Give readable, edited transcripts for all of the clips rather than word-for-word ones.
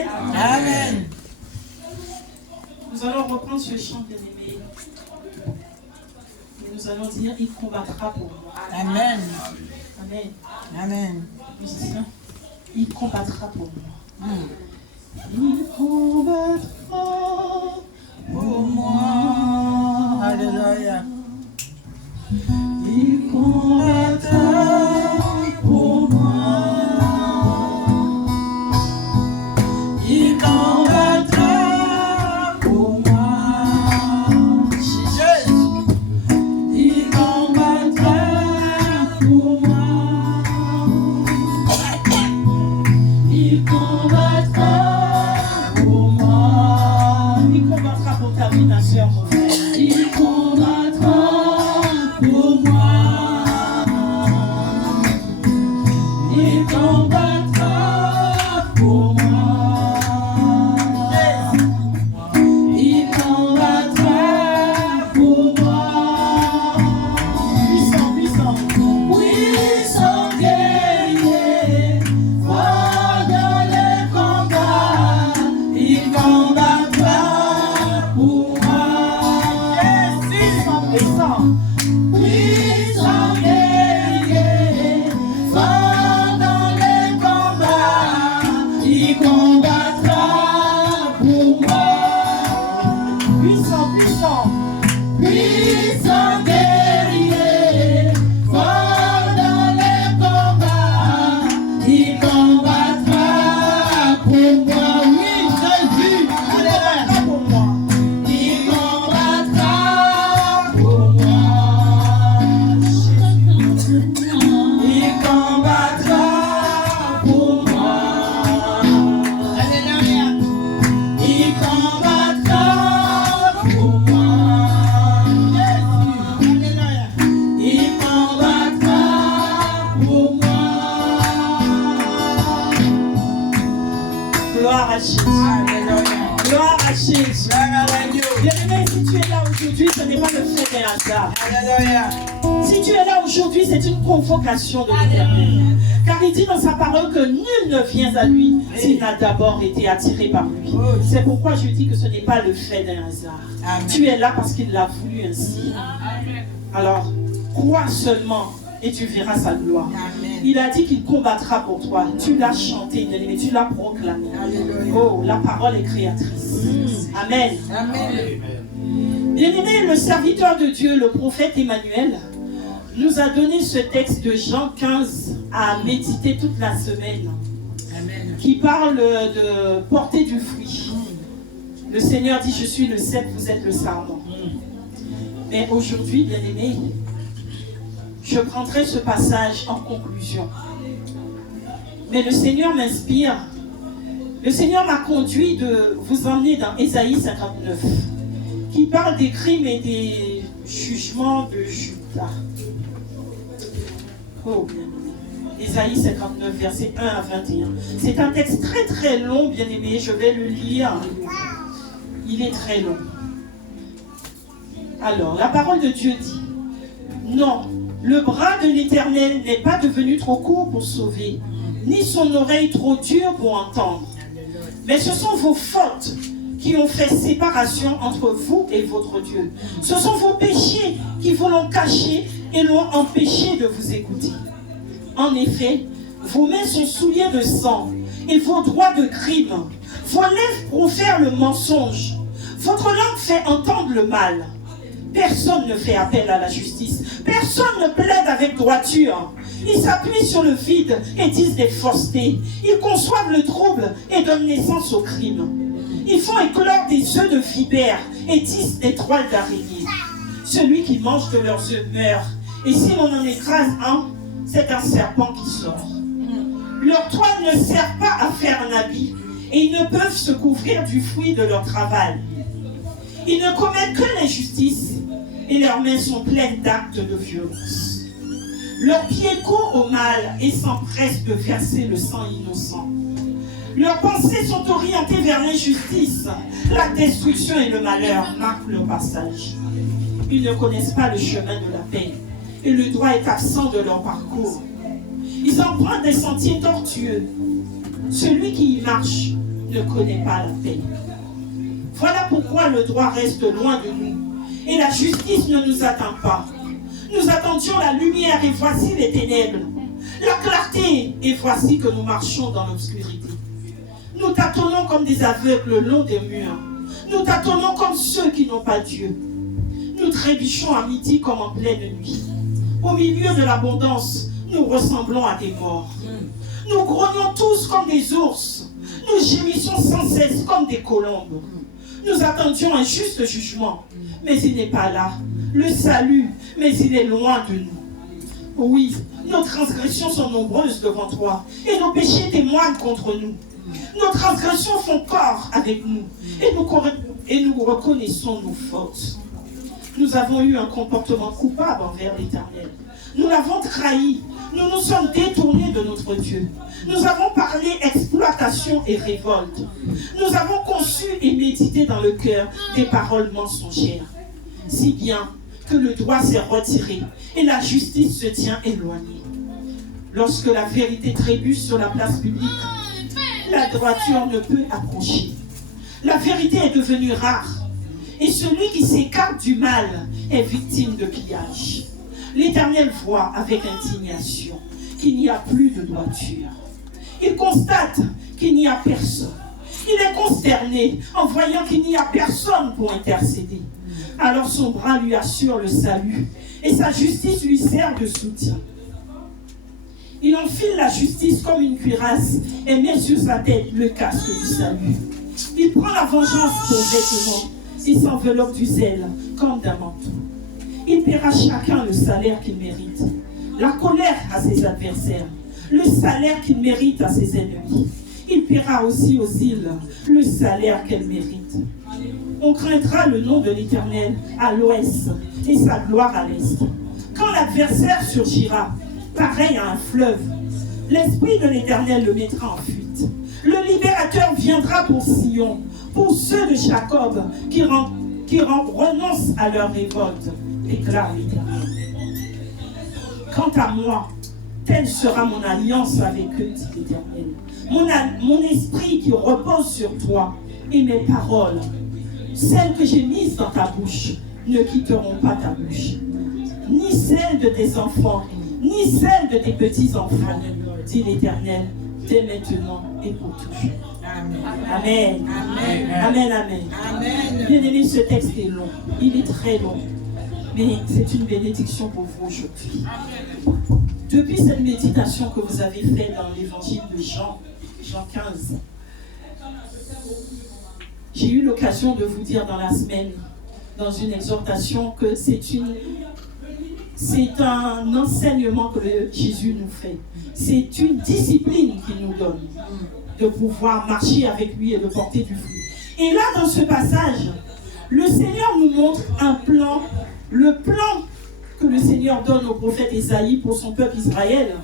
Amen. Amen. Nous allons reprendre ce chant bien-aimé. Et nous allons dire, il combattra pour moi. Amen. Amen. Amen. Musicien, il combattra pour moi. Il combattra pour moi. Alléluia. Il combattra pour moi. Il combattra pour moi. Jésus. Il combattra pour moi. Il combattra pour moi. Il combattra pour ta vie, ma soeur, mon frère. Il combattra pour moi. Il combattra pour moi. Il combattra pour moi. Puissant, puissant. Puissant guerrier, fort dans les combats, il combattra pour moi. Puissant, puissant. Puissant guerrier, fort dans les combats, il combattra pour moi. Puissant, puissant. Puissant guerrier, fort dans les combats, il combattra pour moi. Oui, Jésus, Alléluia pour moi. il combattra pour moi. Il combattra pour moi. Alléluia. Il combattra pour moi. Alléluia. Il combattra pour moi. Gloire à Jésus. Gloire à Jésus. Bien-aimé, si tu es là aujourd'hui, ce n'est pas le fait d'un hasard. Si tu es là aujourd'hui, c'est une convocation de l'Éternel. Car il dit dans sa parole que nul ne vient à lui s'il n'a d'abord été attiré par lui. C'est pourquoi je dis que ce n'est pas le fait d'un hasard. Amen. Tu es là parce qu'il l'a voulu ainsi. Alors, crois seulement et tu verras sa gloire. Amen. Il a dit qu'il combattra pour toi. Tu l'as chanté, bien-aimé, tu l'as proclamé. Alléluia. Oh, la parole est créatrice. Amen. Amen. Bien-aimé, le serviteur de Dieu, le prophète Emmanuel, nous a donné ce texte de Jean 15 à méditer toute la semaine, Amen. qui parle de porter du fruit. Le Seigneur dit, je suis le cep, vous êtes le sarment. Mais aujourd'hui, bien-aimé, je prendrai ce passage en conclusion. Mais le Seigneur m'inspire. Le Seigneur m'a conduit de vous emmener dans Ésaïe 59, qui parle des crimes et des jugements de Judas. Oh, bien-aimé. Ésaïe 59, versets 1 à 21. C'est un texte très très long, bien-aimé. Je vais le lire. Il est très long. Alors, la parole de Dieu dit, non, le bras de l'Éternel n'est pas devenu trop court pour sauver, ni son oreille trop dure pour entendre. Mais ce sont vos fautes qui ont fait séparation entre vous et votre Dieu. Ce sont vos péchés qui vous l'ont caché et l'ont empêché de vous écouter. En effet, vos mains sont souillées de sang et vos doigts de crime. Vos lèvres profèrent le mensonge. Votre langue fait entendre le mal. Personne ne fait appel à la justice. Personne ne plaide avec droiture. Ils s'appuient sur le vide et disent des faussetés. Ils conçoivent le trouble et donnent naissance au crime. Ils font éclore des œufs de vipère et tissent des toiles d'araignée. Celui qui mange de leurs œufs meurt. Et si l'on en écrase un, c'est un serpent qui sort. Leurs toiles ne servent pas à faire un habit et ils ne peuvent se couvrir du fruit de leur travail. Ils ne commettent que l'injustice et leurs mains sont pleines d'actes de violence. Leurs pieds courent au mal et s'empressent de verser le sang innocent. Leurs pensées sont orientées vers l'injustice. La destruction et le malheur marquent leur passage. Ils ne connaissent pas le chemin de la paix et le droit est absent de leur parcours. Ils empruntent des sentiers tortueux. Celui qui y marche ne connaît pas la paix. Voilà pourquoi le droit reste loin de nous et la justice ne nous atteint pas. Nous attendions la lumière et voici les ténèbres, la clarté et voici que nous marchons dans l'obscurité. Nous tâtonnons comme des aveugles le long des murs. Nous tâtonnons comme ceux qui n'ont pas Dieu. Nous trébuchons à midi comme en pleine nuit. Au milieu de l'abondance, nous ressemblons à des morts. Nous grognons tous comme des ours. Nous gémissons sans cesse comme des colombes. Nous attendions un juste jugement, mais il n'est pas là. Le salut, mais il est loin de nous. Oui, nos transgressions sont nombreuses devant toi, et nos péchés témoignent contre nous. Nos transgressions font corps avec nous, et nous reconnaissons nos fautes. Nous avons eu un comportement coupable envers l'Éternel. Nous l'avons trahi. Nous nous sommes détournés de notre Dieu. Nous avons parlé exploitation et révolte. Nous avons conçu et médité dans le cœur des paroles mensongères. Si bien que le droit s'est retiré et la justice se tient éloignée. Lorsque la vérité trébuche sur la place publique, la droiture ne peut approcher. La vérité est devenue rare. Et celui qui s'écarte du mal est victime de pillage. L'Éternel voit avec indignation qu'il n'y a plus de droiture. Il constate qu'il n'y a personne. Il est consterné en voyant qu'il n'y a personne pour intercéder. Alors son bras lui assure le salut et sa justice lui sert de soutien. Il enfile la justice comme une cuirasse et met sur sa tête le casque du salut. Il prend la vengeance pour vêtement. Il s'enveloppe du zèle comme d'un manteau. Il paiera chacun le salaire qu'il mérite. La colère à ses adversaires, le salaire qu'il mérite à ses ennemis. Il paiera aussi aux îles le salaire qu'elles méritent. On craindra le nom de l'Éternel à l'ouest et sa gloire à l'est. Quand l'adversaire surgira, pareil à un fleuve, l'esprit de l'Éternel le mettra en fuite. Le libérateur viendra pour Sion, pour ceux de Jacob qui renoncent à leur révolte, déclare l'Éternel. Quant à moi, telle sera mon alliance avec eux, dit l'Éternel. Mon esprit qui repose sur toi et mes paroles, celles que j'ai mises dans ta bouche, ne quitteront pas ta bouche. Ni celles de tes enfants, ni celles de tes petits-enfants, dit l'Éternel, dès maintenant et pour toujours. Amen. Amen. Amen. Amen. Amen. Bien aimé, ce texte est long. Il est très long. Mais c'est une bénédiction pour vous aujourd'hui. Depuis cette méditation que vous avez faite dans l'évangile de Jean 15, j'ai eu l'occasion de vous dire dans la semaine, dans une exhortation, que c'est un enseignement que Jésus nous fait. C'est une discipline qu'il nous donne de pouvoir marcher avec lui et de porter du fruit. Et là, dans ce passage, le Seigneur nous montre un plan, le plan que le Seigneur donne au prophète Ésaïe pour son peuple Israël,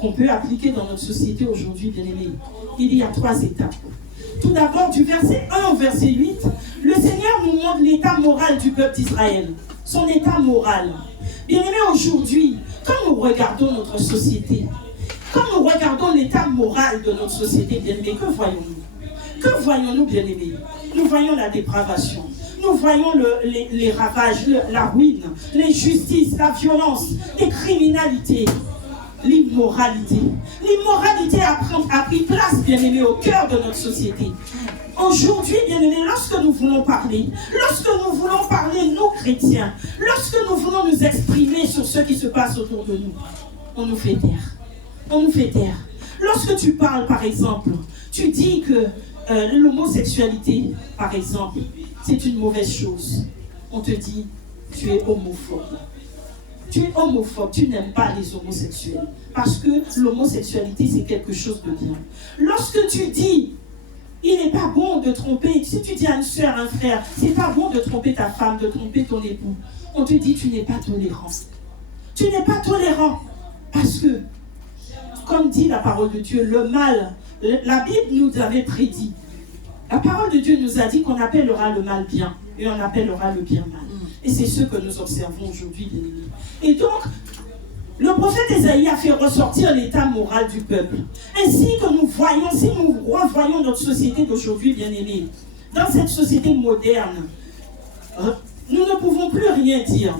qu'on peut appliquer dans notre société aujourd'hui, bien aimé. Il y a 3 étapes. Tout d'abord, du verset 1 au verset 8, le Seigneur nous montre l'état moral du peuple d'Israël, son état moral. Bien aimé, aujourd'hui, quand nous regardons notre société, quand nous regardons l'état moral de notre société, bien aimé, que voyons-nous? Que voyons-nous, bien aimé? Nous voyons la dépravation. Nous voyons les ravages, la ruine, l'injustice, la violence, les criminalités, l'immoralité. L'immoralité a pris place, bien aimé, au cœur de notre société. Aujourd'hui, bien aimé, lorsque nous voulons parler, nous chrétiens, lorsque nous voulons nous exprimer sur ce qui se passe autour de nous, on nous fait taire. On nous fait taire. Lorsque tu parles, par exemple, tu dis que l'homosexualité, par exemple, c'est une mauvaise chose. On te dit, tu es homophobe. Tu es homophobe, tu n'aimes pas les homosexuels. Parce que l'homosexualité, c'est quelque chose de bien. Lorsque tu dis, il n'est pas bon de tromper, si tu dis à une soeur, un frère, c'est pas bon de tromper ta femme, de tromper ton époux, on te dit, tu n'es pas tolérant. Tu n'es pas tolérant. Parce que, comme dit la parole de Dieu, le mal, la Bible nous avait prédit. La parole de Dieu nous a dit qu'on appellera le mal bien et on appellera le bien mal. Et c'est ce que nous observons aujourd'hui, bien aimés. Et donc, Le prophète Ésaïe a fait ressortir l'état moral du peuple. Ainsi que nous voyons, si nous revoyons notre société d'aujourd'hui, bien-aimés, dans cette société moderne, nous ne pouvons plus rien dire.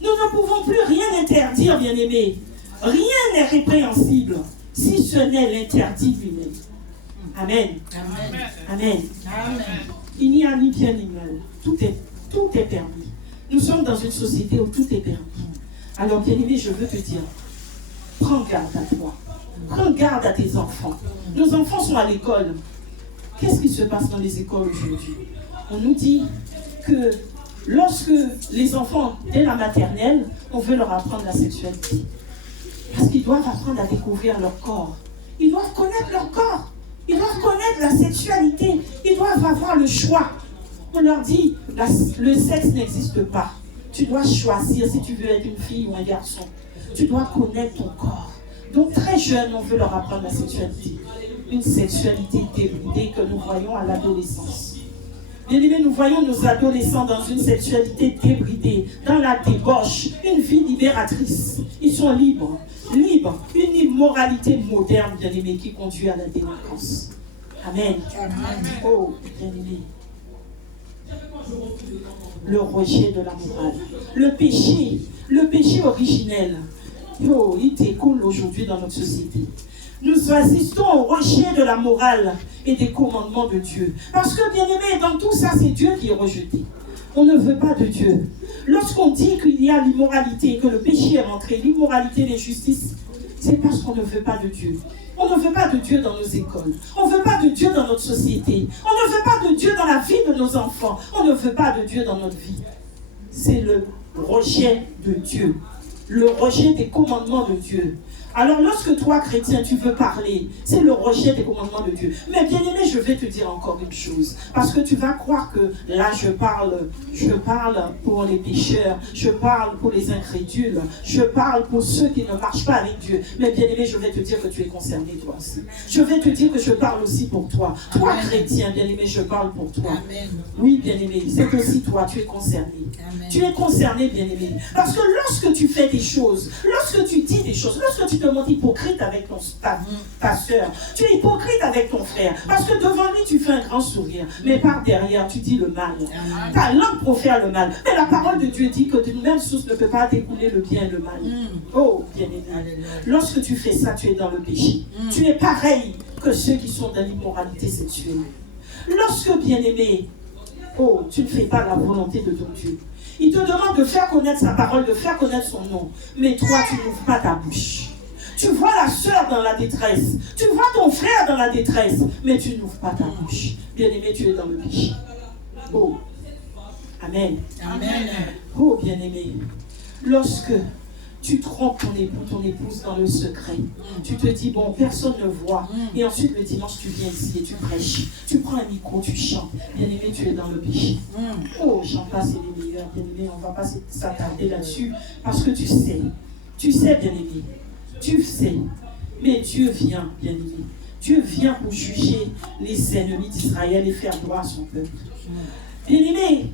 Nous ne pouvons plus rien interdire, bien-aimés. Rien n'est répréhensible, si ce n'est l'interdit lui-même. Amen. Amen. Amen. Amen. Il n'y a ni bien ni mal. Tout est permis. Nous sommes dans une société où tout est permis. Alors, bien-aimé, je veux te dire, prends garde à toi. Prends garde à tes enfants. Nos enfants sont à l'école. Qu'est-ce qui se passe dans les écoles aujourd'hui? On nous dit que lorsque les enfants, dès la maternelle, on veut leur apprendre la sexualité. Parce qu'ils doivent apprendre à découvrir leur corps. Ils doivent connaître leur corps. Ils doivent connaître la sexualité. Ils doivent avoir le choix. On leur dit, le sexe n'existe pas. Tu dois choisir si tu veux être une fille ou un garçon. Tu dois connaître ton corps. Donc très jeune, on veut leur apprendre la sexualité. Une sexualité débridée que nous voyons à l'adolescence. Bien aimé, nous voyons nos adolescents dans une sexualité débridée, dans la débauche, une vie libératrice. Ils sont libres, une immoralité moderne, bien aimé, qui conduit à la délinquance. Amen. Amen. Oh, bien aimé. Le rejet de la morale. Le péché originel. Oh, il découle aujourd'hui dans notre société. Nous assistons au rejet de la morale et des commandements de Dieu. Parce que, bien aimé, dans tout ça, c'est Dieu qui est rejeté. On ne veut pas de Dieu. Lorsqu'on dit qu'il y a l'immoralité, que le péché est rentré, l'immoralité, l'injustice, c'est parce qu'on ne veut pas de Dieu. On ne veut pas de Dieu dans nos écoles. On ne veut pas de Dieu dans notre société. On ne veut pas de Dieu dans la vie de nos enfants. On ne veut pas de Dieu dans notre vie. C'est le rejet de Dieu. Le rejet des commandements de Dieu. Alors lorsque toi, chrétien, tu veux parler, c'est le rejet des commandements de Dieu. Mais bien aimé, je vais te dire encore une chose. Parce que tu vas croire que là, je parle pour les pécheurs, je parle pour les incrédules, je parle pour ceux qui ne marchent pas avec Dieu. Mais bien aimé, je vais te dire que tu es concerné toi aussi. Je vais te dire que je parle aussi pour toi. Toi, chrétien, bien aimé, je parle pour toi. Amen. Oui, bien aimé, c'est aussi toi, tu es concerné. Amen. Tu es concerné, bien aimé. Parce que lorsque tu fais des choses, lorsque tu dis des choses, lorsque tu te montres hypocrite avec ta soeur, tu es hypocrite avec ton frère, parce que devant lui tu fais un grand sourire, mais par derrière tu dis le mal. Ta langue profère le mal. Mais la parole de Dieu dit que d'une même source ne peut pas découler le bien et le mal. Oh, bien aimé. Lorsque tu fais ça, tu es dans le péché. Tu es pareil que ceux qui sont dans l'immoralité sexuelle. Lorsque, bien aimé, oh, tu ne fais pas la volonté de ton Dieu. Il te demande de faire connaître sa parole, de faire connaître son nom. Mais toi, tu n'ouvres pas ta bouche. Tu vois la sœur dans la détresse. Tu vois ton frère dans la détresse. Mais tu n'ouvres pas ta bouche. Bien-aimé, tu es dans le péché. Oh. Amen. Amen. Oh, bien-aimé. Lorsque tu trompes ton époux, ton épouse dans le secret, tu te dis, bon, personne ne voit. Et ensuite, le dimanche, tu viens ici et tu prêches. Tu prends un micro, tu chantes. Bien-aimé, tu es dans le péché. Oh, j'en passe les meilleurs, bien-aimé. On ne va pas s'attarder là-dessus. Parce que tu sais, bien-aimé. Tu sais, mais Dieu vient, bien-aimé. Dieu vient pour juger les ennemis d'Israël et faire droit à son peuple. Bien-aimé,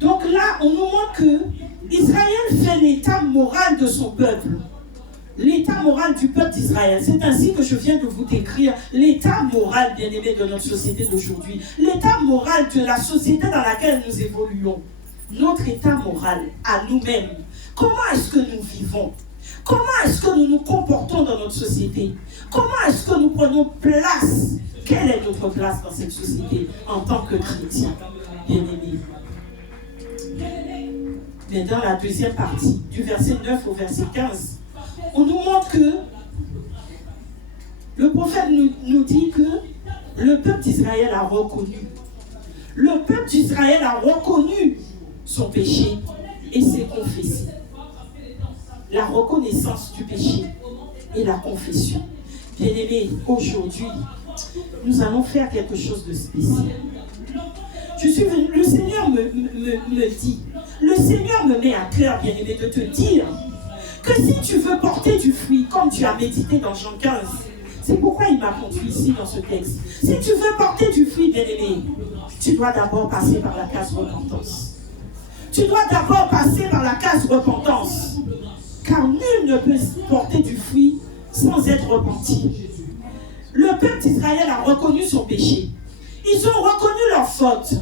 donc là, on nous montre que Israël fait l'état moral de son peuple. L'état moral du peuple d'Israël. C'est ainsi que je viens de vous décrire l'état moral, bien-aimé, de notre société d'aujourd'hui. L'état moral de la société dans laquelle nous évoluons. Notre état moral à nous-mêmes. Comment est-ce que nous vivons? Comment est-ce que nous nous comportons dans notre société? Comment est-ce que nous prenons place? Quelle est notre place dans cette société en tant que chrétien, bien-aimé? Mais dans la deuxième partie, du verset 9 au verset 15, on nous montre que le prophète nous dit que le peuple d'Israël a reconnu. Le peuple d'Israël a reconnu son péché et s'est confessé. La reconnaissance du péché et la confession. Bien-aimés, aujourd'hui, nous allons faire quelque chose de spécial. Le Seigneur me dit, le Seigneur me met à cœur, bien-aimé, de te dire que si tu veux porter du fruit, comme tu as médité dans Jean 15, c'est pourquoi il m'a conduit ici dans ce texte. Si tu veux porter du fruit, bien-aimé, tu dois d'abord passer par la case repentance. Tu dois d'abord passer par la case repentance. car nul ne peut porter du fruit sans être repenti. Le peuple d'Israël a reconnu son péché. Ils ont reconnu leur faute,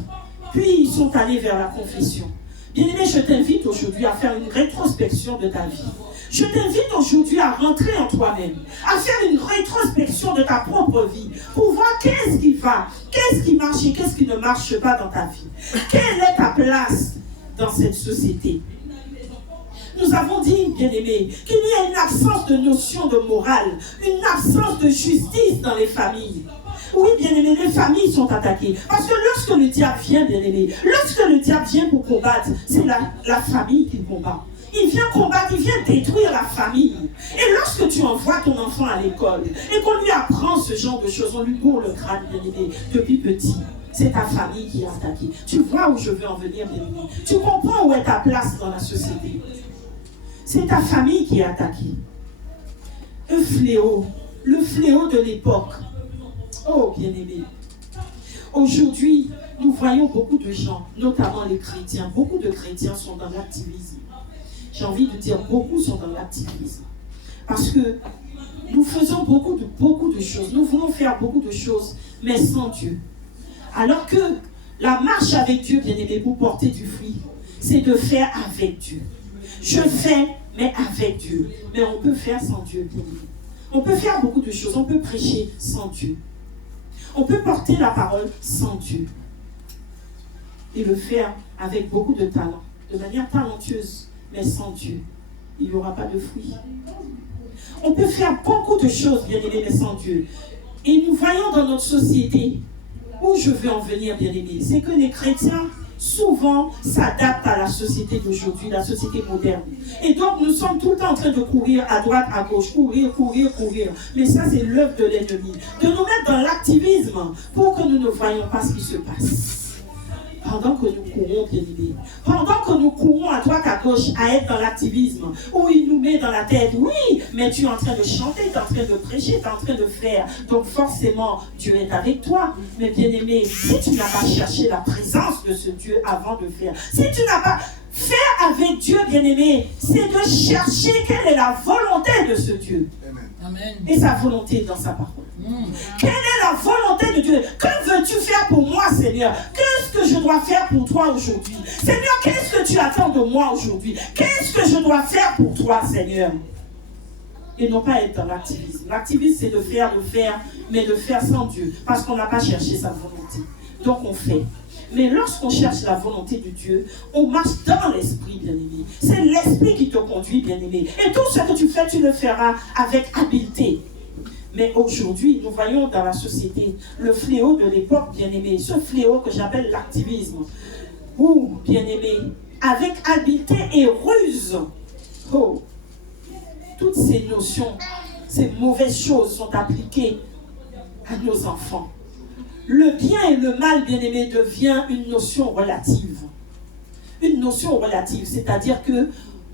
puis ils sont allés vers la confession. Bien-aimé, je t'invite aujourd'hui à faire une rétrospection de ta vie. Je t'invite aujourd'hui à rentrer en toi-même, à faire une rétrospection de ta propre vie, pour voir qu'est-ce qui va, qu'est-ce qui marche et qu'est-ce qui ne marche pas dans ta vie. Quelle est ta place dans cette société? Nous avons dit, bien-aimés, qu'il y a une absence de notion de morale, une absence de justice dans les familles. Oui, bien-aimés, les familles sont attaquées. Parce que lorsque le diable vient, bien-aimés, lorsque le diable vient pour combattre, c'est la famille qu'il combat. Il vient combattre, il vient détruire la famille. Et lorsque tu envoies ton enfant à l'école et qu'on lui apprend ce genre de choses, on lui bourre le crâne, bien-aimé, depuis petit. C'est ta famille qui est attaquée. Tu vois où je veux en venir, bien-aimé. Tu comprends où est ta place dans la société. C'est ta famille qui est attaquée. Le fléau de l'époque. Oh, bien-aimé. Aujourd'hui, nous voyons beaucoup de gens, notamment les chrétiens. Beaucoup de chrétiens sont dans l'activisme. J'ai envie de dire, beaucoup sont dans l'activisme. Parce que nous faisons beaucoup de choses. Nous voulons faire beaucoup de choses, mais sans Dieu. Alors que la marche avec Dieu, bien-aimé, pour porter du fruit, c'est de faire avec Dieu. Je fais, mais avec Dieu. Mais on peut faire sans Dieu, bien-aimé. On peut faire beaucoup de choses. On peut prêcher sans Dieu. On peut porter la parole sans Dieu. Et le faire avec beaucoup de talent, de manière talentueuse, mais sans Dieu. Il n'y aura pas de fruit. On peut faire beaucoup de choses, bien-aimés, mais sans Dieu. Et nous voyons dans notre société, où je veux en venir, bien-aimés, c'est que les chrétiens, souvent, s'adaptent à la société d'aujourd'hui, la société moderne. Et donc, nous sommes tout le temps en train de courir à droite, à gauche, courir. Mais ça, c'est l'œuvre de l'ennemi. De nous mettre dans l'activisme pour que nous ne voyions pas ce qui se passe. Pendant que nous courons, bien-aimés, pendant que nous courons à droite, à gauche, à être dans l'activisme, où il nous met dans la tête, oui, mais tu es en train de chanter, tu es en train de prêcher, tu es en train de faire. Donc forcément, Dieu est avec toi. Mais bien-aimé, si tu n'as pas cherché la présence de ce Dieu avant de faire, si tu n'as pas faire avec Dieu, bien-aimé, c'est de chercher quelle est la volonté de ce Dieu. Amen. Et sa volonté dans sa parole. Quelle est la volonté de Dieu? Que veux-tu faire pour moi, Seigneur? Qu'est-ce que je dois faire pour toi aujourd'hui? Seigneur, qu'est-ce que tu attends de moi aujourd'hui? Qu'est-ce que je dois faire pour toi, Seigneur? Et non pas être dans l'activisme. L'activisme, c'est de faire, mais de faire sans Dieu. Parce qu'on n'a pas cherché sa volonté. Donc on fait. Mais lorsqu'on cherche la volonté de Dieu, on marche dans l'esprit, bien-aimé. C'est l'esprit qui te conduit, bien-aimé. Et tout ce que tu fais, tu le feras avec habileté. Mais aujourd'hui, nous voyons dans la société le fléau de l'époque, bien-aimé. Ce fléau que j'appelle l'activisme. Où, bien-aimé, avec habileté et ruse, oh, toutes ces notions, ces mauvaises choses sont appliquées à nos enfants. Le bien et le mal, bien-aimé, devient une notion relative. Une notion relative, c'est-à-dire que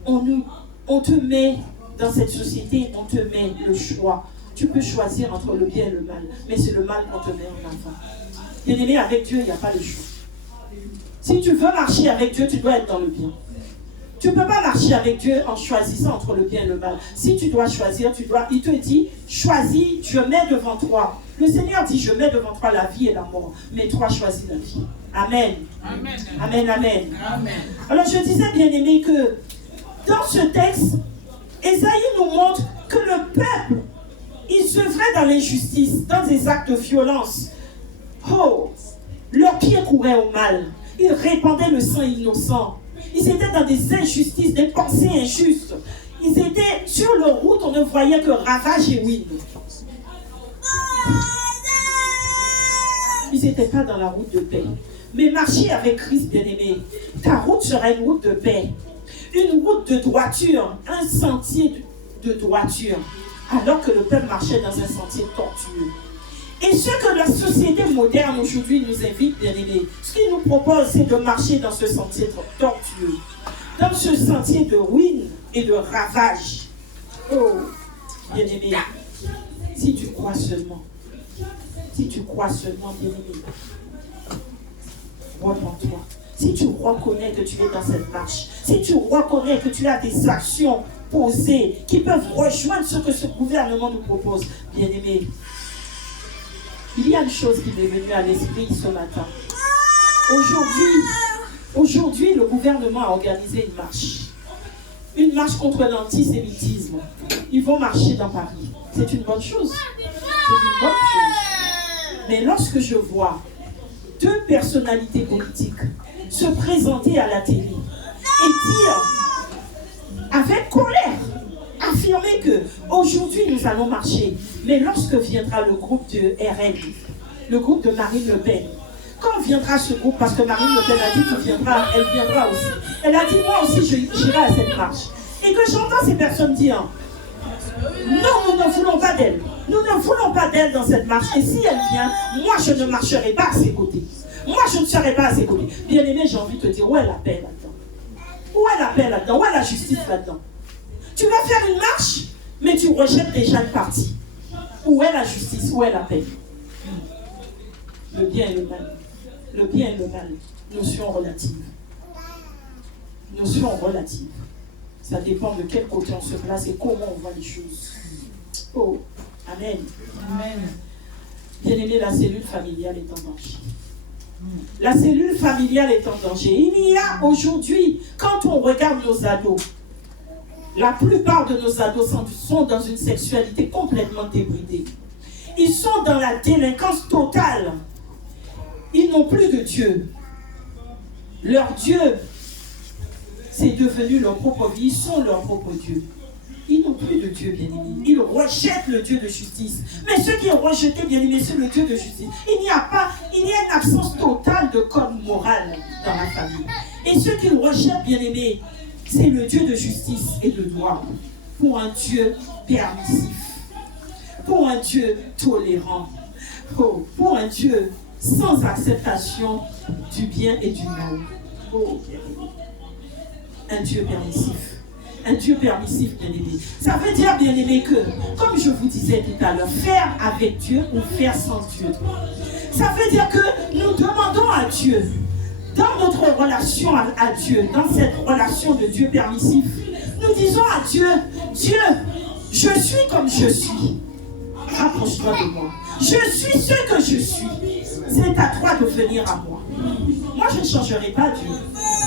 on te met dans cette société, on te met le choix. Tu peux choisir entre le bien et le mal, mais c'est le mal qu'on te met en avant. Bien-aimé, avec Dieu, il n'y a pas de choix. Si tu veux marcher avec Dieu, tu dois être dans le bien. Tu ne peux pas marcher avec Dieu en choisissant entre le bien et le mal. Si tu dois choisir, il te dit, choisis, je mets devant toi. Le Seigneur dit, je mets devant toi la vie et la mort. Mais toi, choisis la vie. Amen. Amen. Amen, amen. Amen. Alors, je disais, bien-aimé, que dans ce texte, Ésaïe nous montre que le peuple, il s'œuvrait dans l'injustice, dans des actes de violence. Oh, leurs pieds couraient au mal. Ils répandaient le sang innocent. Ils étaient dans des injustices, des pensées injustes. Ils étaient sur leur route, on ne voyait que ravage et ruine. Ils n'étaient pas dans la route de paix. Mais marcher avec Christ, bien-aimé, ta route sera une route de paix. Une route de droiture, un sentier de droiture. Alors que le peuple marchait dans un sentier tortueux. Et ce que la société moderne aujourd'hui nous invite, bien-aimés, ce qu'il nous propose, c'est de marcher dans ce sentier tortueux, dans ce sentier de ruine et de ravage. Oh, bien-aimé, si tu crois seulement, bien-aimé, repens-toi. Si tu reconnais que tu es dans cette marche, si tu reconnais que tu as des actions poser, qui peuvent rejoindre ce que ce gouvernement nous propose. Bien-aimés, il y a une chose qui m'est venue à l'esprit ce matin. Aujourd'hui, le gouvernement a organisé une marche. Une marche contre l'antisémitisme. Ils vont marcher dans Paris. C'est une bonne chose. C'est une bonne chose. Mais lorsque je vois deux personnalités politiques se présenter à la télé et dire avec colère, affirmer que aujourd'hui nous allons marcher, mais lorsque viendra le groupe de RN, le groupe de Marine Le Pen, quand viendra ce groupe, parce que Marine Le Pen a dit qu'elle viendra, elle viendra aussi. Elle a dit moi aussi j'irai à cette marche. Et que j'entends ces personnes dire non, nous ne voulons pas d'elle. Nous ne voulons pas d'elle dans cette marche. Et si elle vient, moi je ne marcherai pas à ses côtés. Moi je ne serai pas à ses côtés. Bien aimé, j'ai envie de te dire, où est la paix là-dedans? Où est la paix là-dedans? Où est la justice là-dedans? Tu vas faire une marche, mais tu rejettes déjà le parti. Où est la justice? Où est la paix? Le bien et le mal. Le bien et le mal. Notion relative. Notion relative. Ça dépend de quel côté on se place et comment on voit les choses. Oh, amen. Amen. Bien aimé, la cellule familiale est en danger. La cellule familiale est en danger. Il y a aujourd'hui, quand on regarde nos ados, la plupart de nos ados sont dans une sexualité complètement débridée. Ils sont dans la délinquance totale. Ils n'ont plus de Dieu. Leur Dieu, c'est devenu leur propre vie. Ils sont leur propre Dieu. Ils n'ont plus de Dieu, bien-aimé. Ils rejettent le Dieu de justice. Mais ceux qui ont rejeté, bien-aimé, c'est le Dieu de justice. Il y a une absence totale de code moral dans la famille. Et ceux qui rejettent, bien-aimé, c'est le Dieu de justice et de droit. Pour un Dieu permissif. Pour un Dieu tolérant. Pour un Dieu sans acceptation du bien et du mal. Oh, bien-aimé. Un Dieu permissif. Un Dieu permissif, bien-aimé. Ça veut dire, bien-aimé, que, comme je vous disais tout à l'heure, faire avec Dieu ou faire sans Dieu. Ça veut dire que nous demandons à Dieu, dans notre relation à Dieu, dans cette relation de Dieu permissif, nous disons à Dieu, Dieu, je suis comme je suis. Rapproche-toi de moi. Je suis ce que je suis. C'est à toi de venir à moi. Moi, je ne changerai pas Dieu.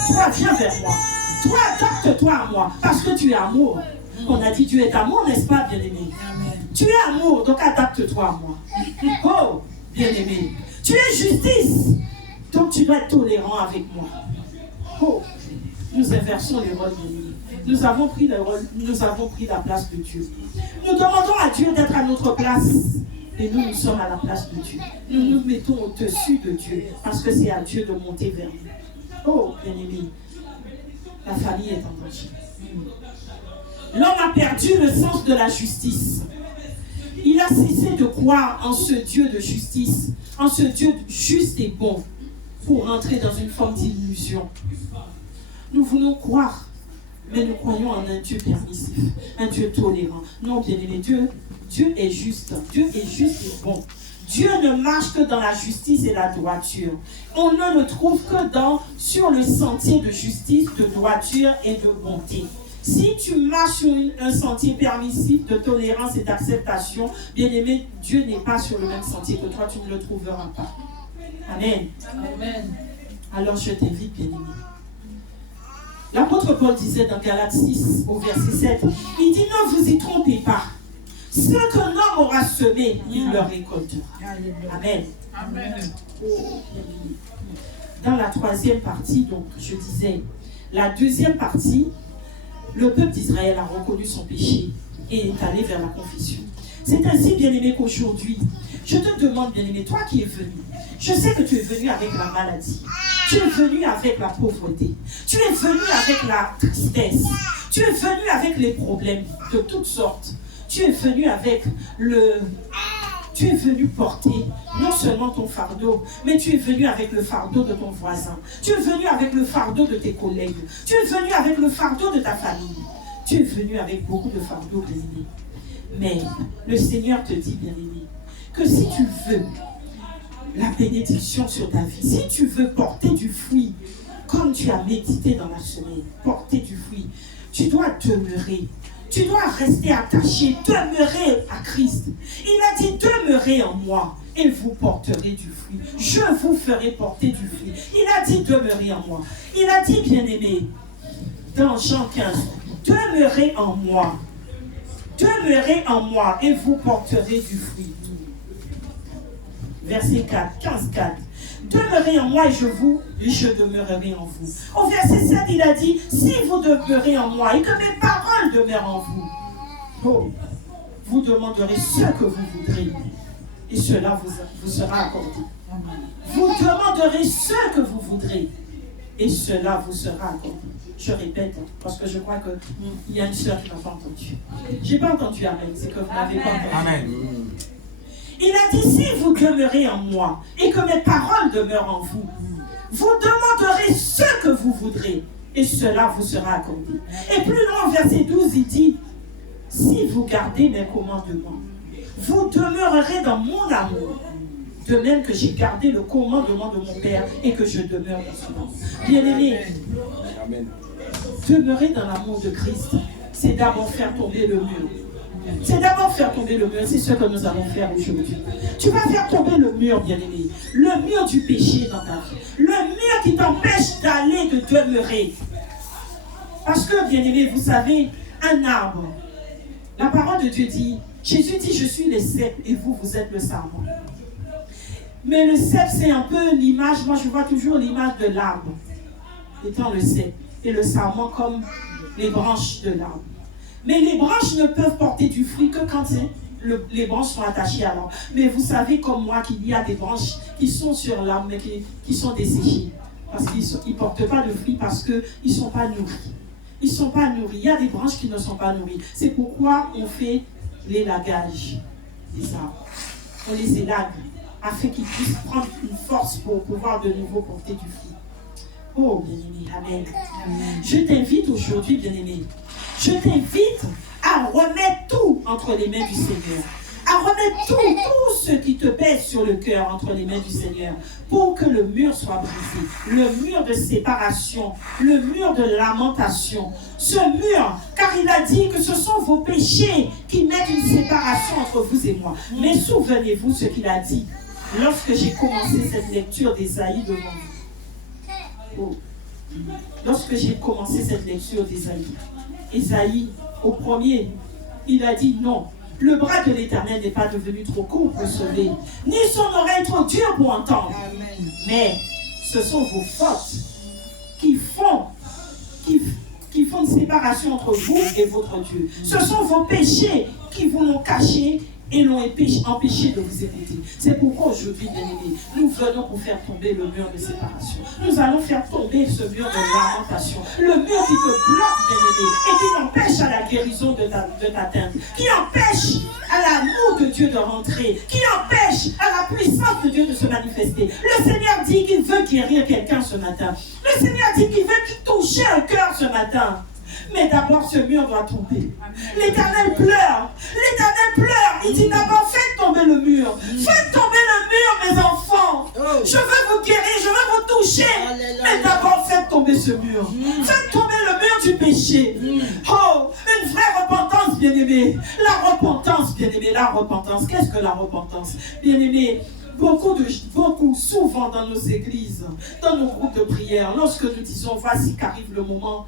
Toi, viens vers moi. Toi, adapte-toi à moi, parce que tu es amour. On a dit Dieu est amour, n'est-ce pas, bien-aimé? Tu es amour, donc adapte-toi à moi. Oh, bien-aimé. Tu es justice, donc tu dois être tolérant avec moi. Oh, nous inversons les rôles, bien-aimé. Nous avons pris la place de Dieu. Nous demandons à Dieu d'être à notre place. Et nous sommes à la place de Dieu. Nous nous mettons au-dessus de Dieu, parce que c'est à Dieu de monter vers nous. Oh, bien-aimé. La famille est en danger. L'homme a perdu le sens de la justice. Il a cessé de croire en ce Dieu de justice, en ce Dieu juste et bon, pour entrer dans une forme d'illusion. Nous voulons croire, mais nous croyons en un Dieu permissif, un Dieu tolérant. Non, bien-aimé, Dieu est juste. Dieu est juste et bon. Dieu ne marche que dans la justice et la droiture. On ne le trouve que sur le sentier de justice, de droiture et de bonté. Si tu marches sur un sentier permissif de tolérance et d'acceptation, bien-aimé, Dieu n'est pas sur le même sentier que toi, tu ne le trouveras pas. Amen. Amen. Alors je t'invite, bien-aimé. L'apôtre Paul disait dans Galates 6, au verset 7, il dit, ne vous y trompez pas. Ce que l'homme aura semé, il le récoltera. Amen. Amen. Dans la troisième partie, donc, je disais, la deuxième partie, le peuple d'Israël a reconnu son péché et est allé vers la confession. C'est ainsi, bien-aimé, qu'aujourd'hui, je te demande, bien-aimé, toi qui es venu, je sais que tu es venu avec la maladie, tu es venu avec la pauvreté, tu es venu avec la tristesse, tu es venu avec les problèmes de toutes sortes. Tu es venu tu es venu porter non seulement ton fardeau, mais tu es venu avec le fardeau de ton voisin. Tu es venu avec le fardeau de tes collègues. Tu es venu avec le fardeau de ta famille. Tu es venu avec beaucoup de fardeaux, bien-aimé. Mais le Seigneur te dit, bien-aimé, que si tu veux la bénédiction sur ta vie, si tu veux porter du fruit, comme tu as médité dans la semaine, porter du fruit, tu dois demeurer Tu dois rester attaché, demeurer à Christ. Il a dit, demeurez en moi et vous porterez du fruit. Je vous ferai porter du fruit. Il a dit, demeurez en moi. Il a dit, bien-aimé, dans Jean 15, demeurez en moi. Demeurez en moi et vous porterez du fruit. Verset 4, 15, 4. Demeurez en moi et je demeurerai en vous. Au verset 7, il a dit, si vous demeurez en moi et que mes paroles demeurent en vous, vous demanderez ce que vous voudrez et cela vous sera accordé. Vous demanderez ce que vous voudrez et cela vous sera accordé. Je répète, parce que je crois qu'il y a une sœur qui n'a pas entendu. Je n'ai pas entendu amen, c'est que vous n'avez pas entendu. Amen. Il a dit, si vous demeurez en moi et que mes paroles demeurent en vous, vous demanderez ce que vous voudrez et cela vous sera accordé. Et plus loin, verset 12, il dit, si vous gardez mes commandements, vous demeurerez dans mon amour, de même que j'ai gardé le commandement de mon Père et que je demeure dans son amour. Bien-aimé, demeurer dans l'amour de Christ, c'est d'abord faire tomber le mur. C'est d'abord faire tomber le mur, c'est ce que nous allons faire aujourd'hui. Tu vas faire tomber le mur, bien-aimé, le mur du péché dans ta vie, le mur qui t'empêche d'aller, de demeurer. Parce que, bien-aimé, vous savez, un arbre, la parole de Dieu dit, Jésus dit, je suis le cep et vous, vous êtes le sarment. Mais le cep, c'est un peu l'image, moi je vois toujours l'image de l'arbre, étant le cep, et le sarment comme les branches de l'arbre. Mais les branches ne peuvent porter du fruit que quand les branches sont attachées à l'arbre. Mais vous savez comme moi qu'il y a des branches qui sont sur l'arbre mais qui sont desséchées. Parce qu'ils ne portent pas de fruit parce qu'ils ne sont pas nourris. Ils ne sont pas nourris. Il y a des branches qui ne sont pas nourries. C'est pourquoi on fait l'élagage des arbres. On les élague afin qu'ils puissent prendre une force pour pouvoir de nouveau porter du fruit. Oh, bien-aimé, amen. Je t'invite aujourd'hui, bien-aimé, je t'invite à remettre tout entre les mains du Seigneur. À remettre tout ce qui te pèse sur le cœur entre les mains du Seigneur pour que le mur soit brisé. Le mur de séparation, le mur de lamentation. Ce mur, car il a dit que ce sont vos péchés qui mettent une séparation entre vous et moi. Mais souvenez-vous ce qu'il a dit lorsque j'ai commencé cette lecture d'Ésaïe devant vous. Oh. Lorsque j'ai commencé cette lecture d'Ésaïe, Ésaïe, au premier, il a dit non. Le bras de l'Éternel n'est pas devenu trop court pour sauver, ni son oreille trop dure pour entendre. Amen. Mais ce sont vos fautes qui font une séparation entre vous et votre Dieu. Ce sont vos péchés qui vous l'ont caché et l'ont empêché de vous écouter. C'est pourquoi aujourd'hui, bien-aimés, nous venons pour faire tomber le mur de séparation. Nous allons faire tomber ce mur de lamentation. Le mur qui te bloque, bien-aimé, et qui empêche à la guérison de t'atteindre, qui empêche à l'amour de Dieu de rentrer, qui empêche à la puissance de Dieu de se manifester. Le Seigneur dit qu'il veut guérir quelqu'un ce matin. Le Seigneur dit qu'il veut toucher un cœur ce matin. Mais d'abord, ce mur doit tomber. L'Éternel pleure. L'Éternel pleure. Il dit d'abord, faites tomber le mur. Faites tomber le mur, mes enfants. Je veux vous guérir, je veux vous toucher. Mais d'abord, faites tomber ce mur. Faites tomber le mur du péché. Oh, une vraie repentance, bien-aimé. La repentance, bien-aimé, la repentance. Qu'est-ce que la repentance? Bien-aimé, beaucoup, souvent dans nos églises, dans nos groupes de prière, lorsque nous disons, voici qu'arrive le moment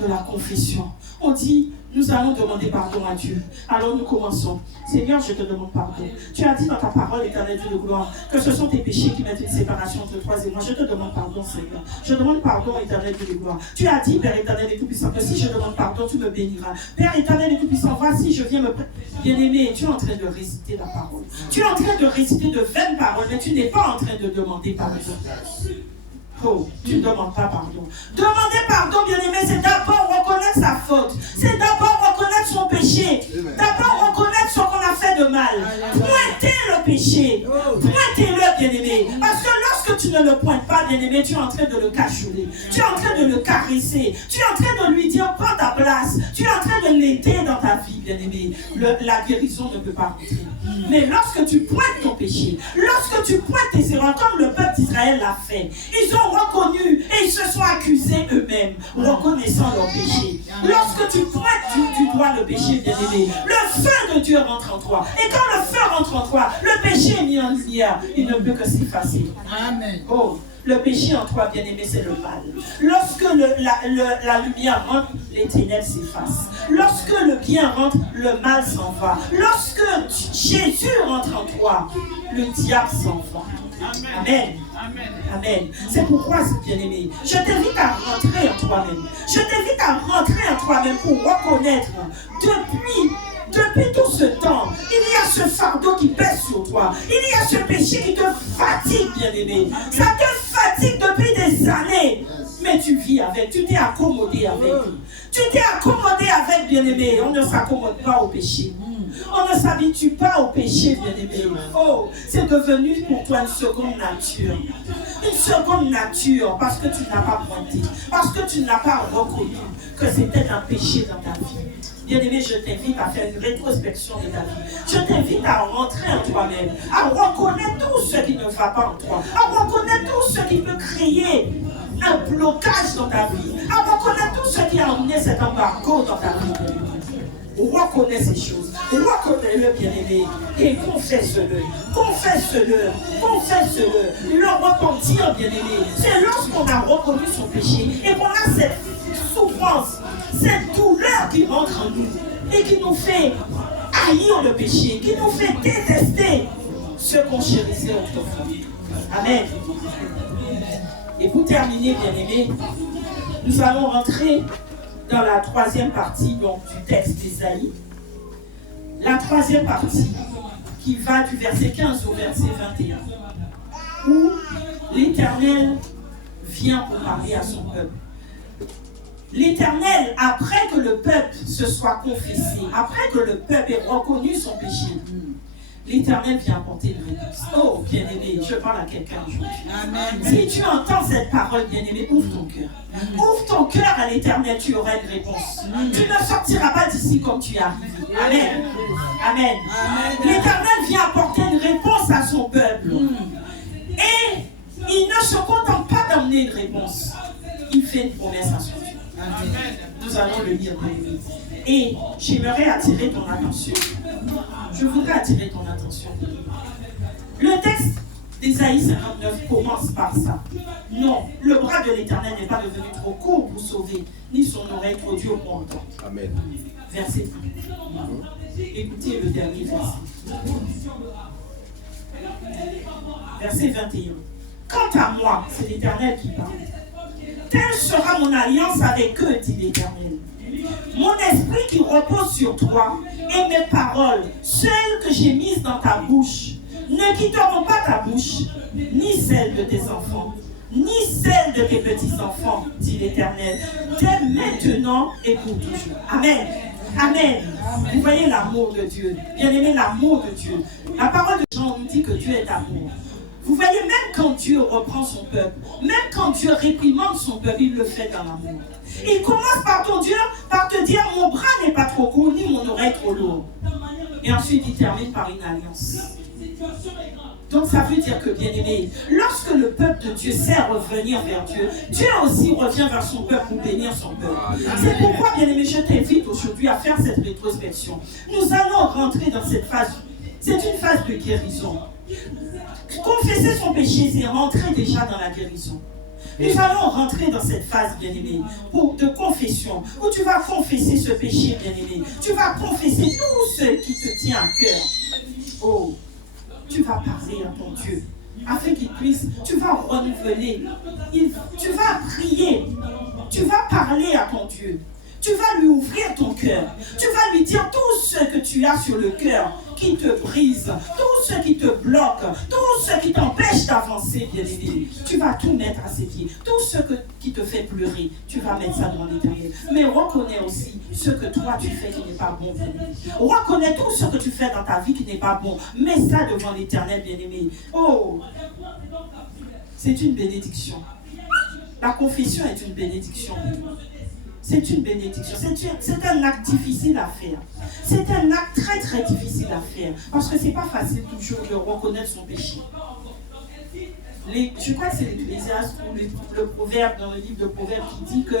de la confession, on dit, nous allons demander pardon à Dieu. Alors nous commençons. Seigneur, je te demande pardon. Tu as dit dans ta parole, Éternel Dieu de gloire, que ce sont tes péchés qui mettent une séparation entre toi et moi. Je te demande pardon, Seigneur. Je demande pardon, Éternel Dieu de gloire. Tu as dit, Père éternel et tout-puissant, que si je demande pardon, tu me béniras. Père éternel et tout-puissant, voici, je viens me... Bien-aimé, tu es en train de réciter la parole. Tu es en train de réciter de vaines paroles, mais tu n'es pas en train de demander pardon. Oh, tu ne demandes pas pardon. Demander pardon, bien-aimé, c'est d'abord reconnaître sa faute. C'est d'abord reconnaître son péché. D'abord reconnaître ce qu'on a fait de mal. Pointez le péché. Pointez-le, bien-aimé. Parce que lorsque tu ne le pointes pas, bien-aimé, tu es en train de le cajoler. Tu es en train de le caresser. Tu es en train de lui dire, prends ta place. Tu es en train de l'aider dans ta vie, bien-aimé. La guérison ne peut pas rentrer. Mais lorsque tu pointes ton péché, lorsque tu pointes tes erreurs, comme le peuple d'Israël Israël l'a fait. Ils ont reconnu et ils se sont accusés eux-mêmes, reconnaissant leur péché. Lorsque tu pointes du doigt le péché, bien-aimé, le feu de Dieu rentre en toi. Et quand le feu rentre en toi, le péché est mis en lumière. Il ne peut que s'effacer. Amen. Oh, le péché en toi, bien-aimé, c'est le mal. Lorsque la lumière rentre, les ténèbres s'effacent. Lorsque le bien rentre, le mal s'en va. Lorsque Jésus rentre en toi, le diable s'en va. Amen. Amen. Amen. C'est pourquoi, bien-aimé, je t'invite à rentrer en toi-même. Je t'invite à rentrer en toi-même pour reconnaître depuis tout ce temps, il y a ce fardeau qui pèse sur toi. Il y a ce péché qui te fatigue, bien-aimé. Ça te fatigue depuis des années. Mais tu vis avec, tu t'es accommodé avec. Tu t'es accommodé avec, bien-aimé. On ne s'accommode pas au péché. On ne s'habitue pas au péché, bien-aimé. Oh, c'est devenu pour toi une seconde nature. Une seconde nature parce que tu n'as pas pointé. Parce que tu n'as pas reconnu que c'était un péché dans ta vie. Bien-aimé, je t'invite à faire une rétrospection de ta vie. Je t'invite à rentrer en toi-même, à reconnaître tout ce qui ne va pas en toi, à reconnaître tout ce qui peut créer un blocage dans ta vie, à reconnaître tout ce qui a amené cet embargo dans ta vie. Reconnais ces choses, reconnais-le, bien-aimé, et confesse-le, confesse-le, confesse-le. Le repentir, bien-aimé, c'est lorsqu'on a reconnu son péché et qu'on a cette souffrance, cette douleur qui rentre en nous et qui nous fait haïr le péché, qui nous fait détester ce qu'on chérissait autrefois. Amen. Et pour terminer, bien-aimés, nous allons rentrer dans la troisième partie donc, du texte d'Ésaïe. La troisième partie qui va du verset 15 au verset 21, où l'Éternel vient pour parler à son peuple. L'Éternel, après que le peuple se soit confessé, après que le peuple ait reconnu son péché, l'Éternel vient apporter une réponse. Oh, bien-aimé, je parle à quelqu'un aujourd'hui. Si tu entends cette parole, bien-aimé, ouvre ton cœur. Ouvre ton cœur à l'Éternel, tu auras une réponse. Tu ne sortiras pas d'ici comme tu es arrivé. Amen. Amen. L'Éternel vient apporter une réponse à son peuple. Et il ne se contente pas d'amener une réponse. Il fait une promesse à son Dieu. Nous allons le lire. Et j'aimerais attirer ton attention. Je voudrais attirer ton attention. Le texte d'Ésaïe 59 commence par ça. Non, le bras de l'Éternel n'est pas devenu trop court pour sauver, ni son oreille trop dure pour entendre. Amen. Verset 1. Écoutez le dernier verset. Verset 21. Quant à moi, c'est l'Éternel qui parle. Telle sera mon alliance avec eux, dit l'Éternel. Mon esprit qui repose sur toi et mes paroles, celles que j'ai mises dans ta bouche, ne quitteront pas ta bouche, ni celle de tes enfants, ni celle de tes petits-enfants, dit l'Éternel, dès maintenant et pour toujours. Amen. Amen. Vous voyez l'amour de Dieu. Bien aimé, l'amour de Dieu. La parole de Jean nous dit que Dieu est amour. Vous voyez, même quand Dieu reprend son peuple, même quand Dieu réprimande son peuple, il le fait dans l'amour. Il commence par ton Dieu, par te dire, mon bras n'est pas trop court, ni mon oreille trop lourde. Et ensuite, il termine par une alliance. Donc ça veut dire que, bien aimé, lorsque le peuple de Dieu sait revenir vers Dieu, Dieu aussi revient vers son peuple pour bénir son peuple. C'est pourquoi, bien aimé, je t'invite aujourd'hui à faire cette rétrospection. Nous allons rentrer dans cette phase. C'est une phase de guérison. Confesser son péché, c'est rentrer déjà dans la guérison. Nous allons rentrer dans cette phase, bien-aimé, de confession, où tu vas confesser ce péché, bien-aimé. Tu vas confesser tout ce qui te tient à cœur. Oh, tu vas parler à ton Dieu, afin qu'il puisse, tu vas renouveler, tu vas prier, tu vas parler à ton Dieu. Tu vas lui ouvrir ton cœur. Tu vas lui dire tout ce que tu as sur le cœur qui te brise, tout ce qui te bloque, tout ce qui t'empêche d'avancer, bien-aimé. Tu vas tout mettre à ses pieds. Tout ce qui te fait pleurer, tu vas mettre ça devant l'Éternel. Mais reconnais aussi ce que toi tu fais qui n'est pas bon. Reconnais tout ce que tu fais dans ta vie qui n'est pas bon. Mets ça devant l'Éternel, bien-aimé. Oh, c'est une bénédiction. La confession est une bénédiction. C'est une bénédiction. C'est un acte difficile à faire. C'est un acte très très difficile à faire. Parce que ce n'est pas facile toujours de reconnaître son péché. Je crois que c'est l'Ecclésiaste ou le proverbe dans le livre de Proverbes qui dit que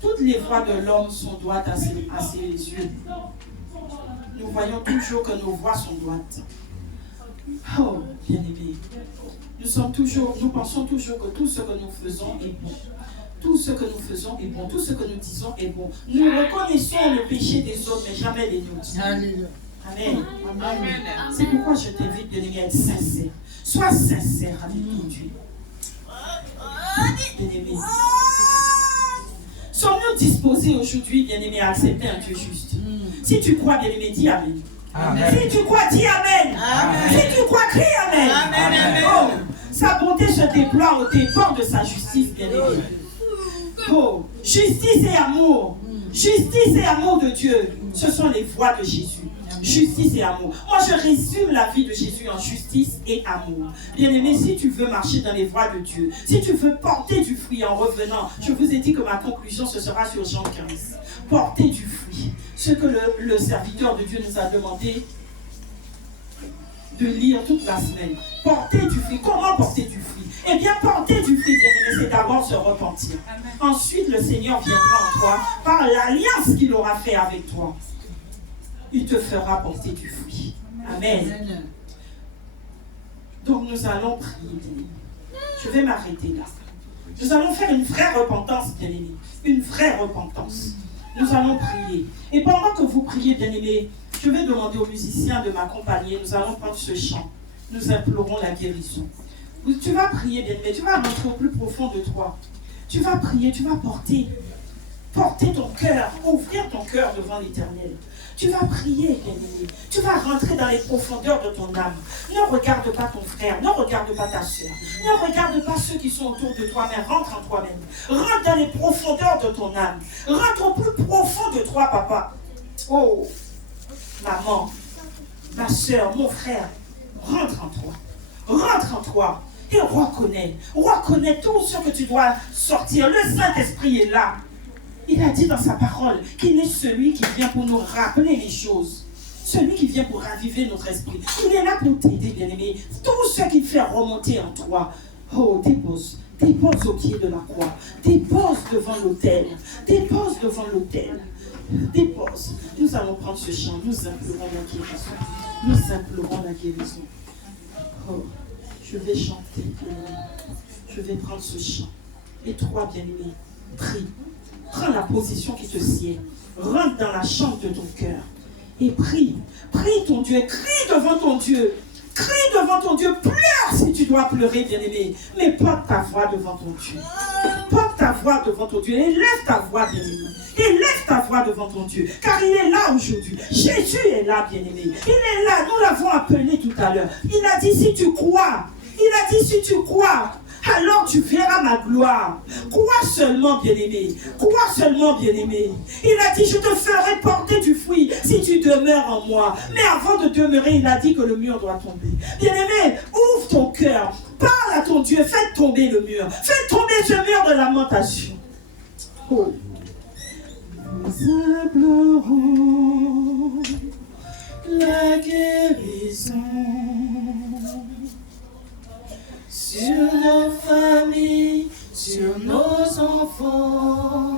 toutes les voies de l'homme sont droites à ses yeux. Nous voyons toujours que nos voies sont droites. Oh, bien-aimés, nous pensons toujours que tout ce que nous faisons est bon. Tout ce que nous faisons est bon. Tout ce que nous disons est bon. Nous reconnaissons le péché des autres, mais jamais les nôtres. Alléluia. Amen. Amen. C'est pourquoi je t'invite, bien-aimé, à être sincère. Sois sincère avec ton Dieu. Bien-aimé. Sommes-nous disposés aujourd'hui, bien-aimé, à accepter un Dieu juste? Si tu crois, bien-aimé, dis Amen. Amen. Si tu crois, dis Amen. Amen. Si tu crois, crie Amen. Amen. Amen. Oh, sa bonté se déploie au dépens de sa justice, bien-aimé. Oh, justice et amour. Justice et amour de Dieu, ce sont les voies de Jésus. Justice et amour. Moi, je résume la vie de Jésus en justice et amour. Bien-aimé, si tu veux marcher dans les voies de Dieu, si tu veux porter du fruit en revenant, je vous ai dit que ma conclusion, ce sera sur Jean 15. Porter du fruit. Ce que le serviteur de Dieu nous a demandé de lire toute la semaine. Porter du fruit. Comment porter du fruit? Eh bien, porter du fruit, bien-aimé, c'est d'abord se repentir. Ensuite, le Seigneur viendra en toi par l'alliance qu'il aura fait avec toi. Il te fera porter du fruit. Amen. Donc nous allons prier. Je vais m'arrêter là. Nous allons faire une vraie repentance, bien-aimé. Une vraie repentance. Nous allons prier. Et pendant que vous priez, bien-aimé, je vais demander aux musiciens de m'accompagner. Nous allons prendre ce chant. Nous implorons la guérison. Tu vas prier, bien-aimé. Tu vas rentrer au plus profond de toi. Tu vas prier, tu vas porter ton cœur, ouvrir ton cœur devant l'Éternel. Tu vas prier, bien-aimé. Tu vas rentrer dans les profondeurs de ton âme. Ne regarde pas ton frère, ne regarde pas ta soeur, ne regarde pas ceux qui sont autour de toi, mais rentre en toi-même. Rentre dans les profondeurs de ton âme. Rentre au plus profond de toi, papa. Oh, maman, ma soeur, mon frère, rentre en toi. Rentre en toi et reconnais tout ce que tu dois sortir. Le Saint-Esprit est là. Il a dit dans sa parole qu'il est celui qui vient pour nous rappeler les choses. Celui qui vient pour raviver notre esprit. Il est là pour t'aider, bien-aimé. Tout ce qui fait remonter en toi. Oh, dépose au pied de la croix. Dépose devant l'autel. Dépose devant l'autel. Dépose. Nous allons prendre ce chant. Nous implorons la guérison. Nous implorons la guérison. Oh, je vais chanter, bien-aimé. Je vais prendre ce chant. Et toi, bien-aimé, prie. Prends la position qui te sied. Rentre dans la chambre de ton cœur. Et prie. Prie ton Dieu. Crie devant ton Dieu. Crie devant ton Dieu. Pleure si tu dois pleurer, bien-aimé. Mais porte ta voix devant ton Dieu. Porte ta voix devant ton Dieu. Élève ta voix, bien-aimé. Élève ta voix devant ton Dieu. Car il est là aujourd'hui. Jésus est là, bien-aimé. Il est là. Nous l'avons appelé tout à l'heure. Il a dit si tu crois. Il a dit si tu crois. Alors tu verras ma gloire. Crois seulement, bien-aimé. Crois seulement, bien-aimé. Il a dit, je te ferai porter du fruit si tu demeures en moi. Mais avant de demeurer, il a dit que le mur doit tomber. Bien-aimé, ouvre ton cœur. Parle à ton Dieu. Fais tomber le mur. Fais tomber ce mur de lamentation. Oh. Nous implorons la guérison sur nos familles, sur nos enfants,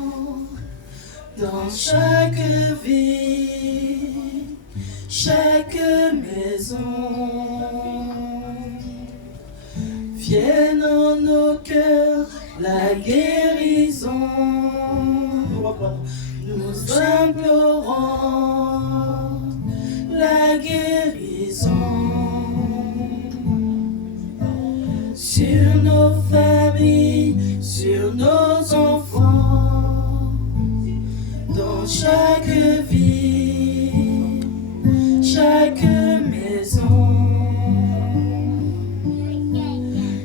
dans chaque vie, chaque maison. Vienne en nos cœurs la guérison. Nous implorons la guérison. Sur nos familles, sur nos enfants, dans chaque vie, chaque maison.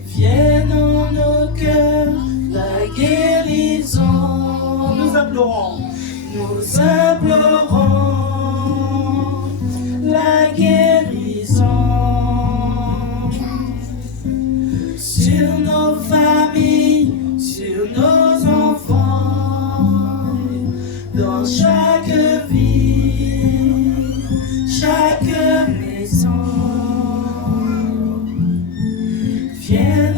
Vienne en nos cœurs la guérison. Nous implorons la guérison. Sur nos familles, sur nos enfants, dans chaque vie, chaque maison. Viens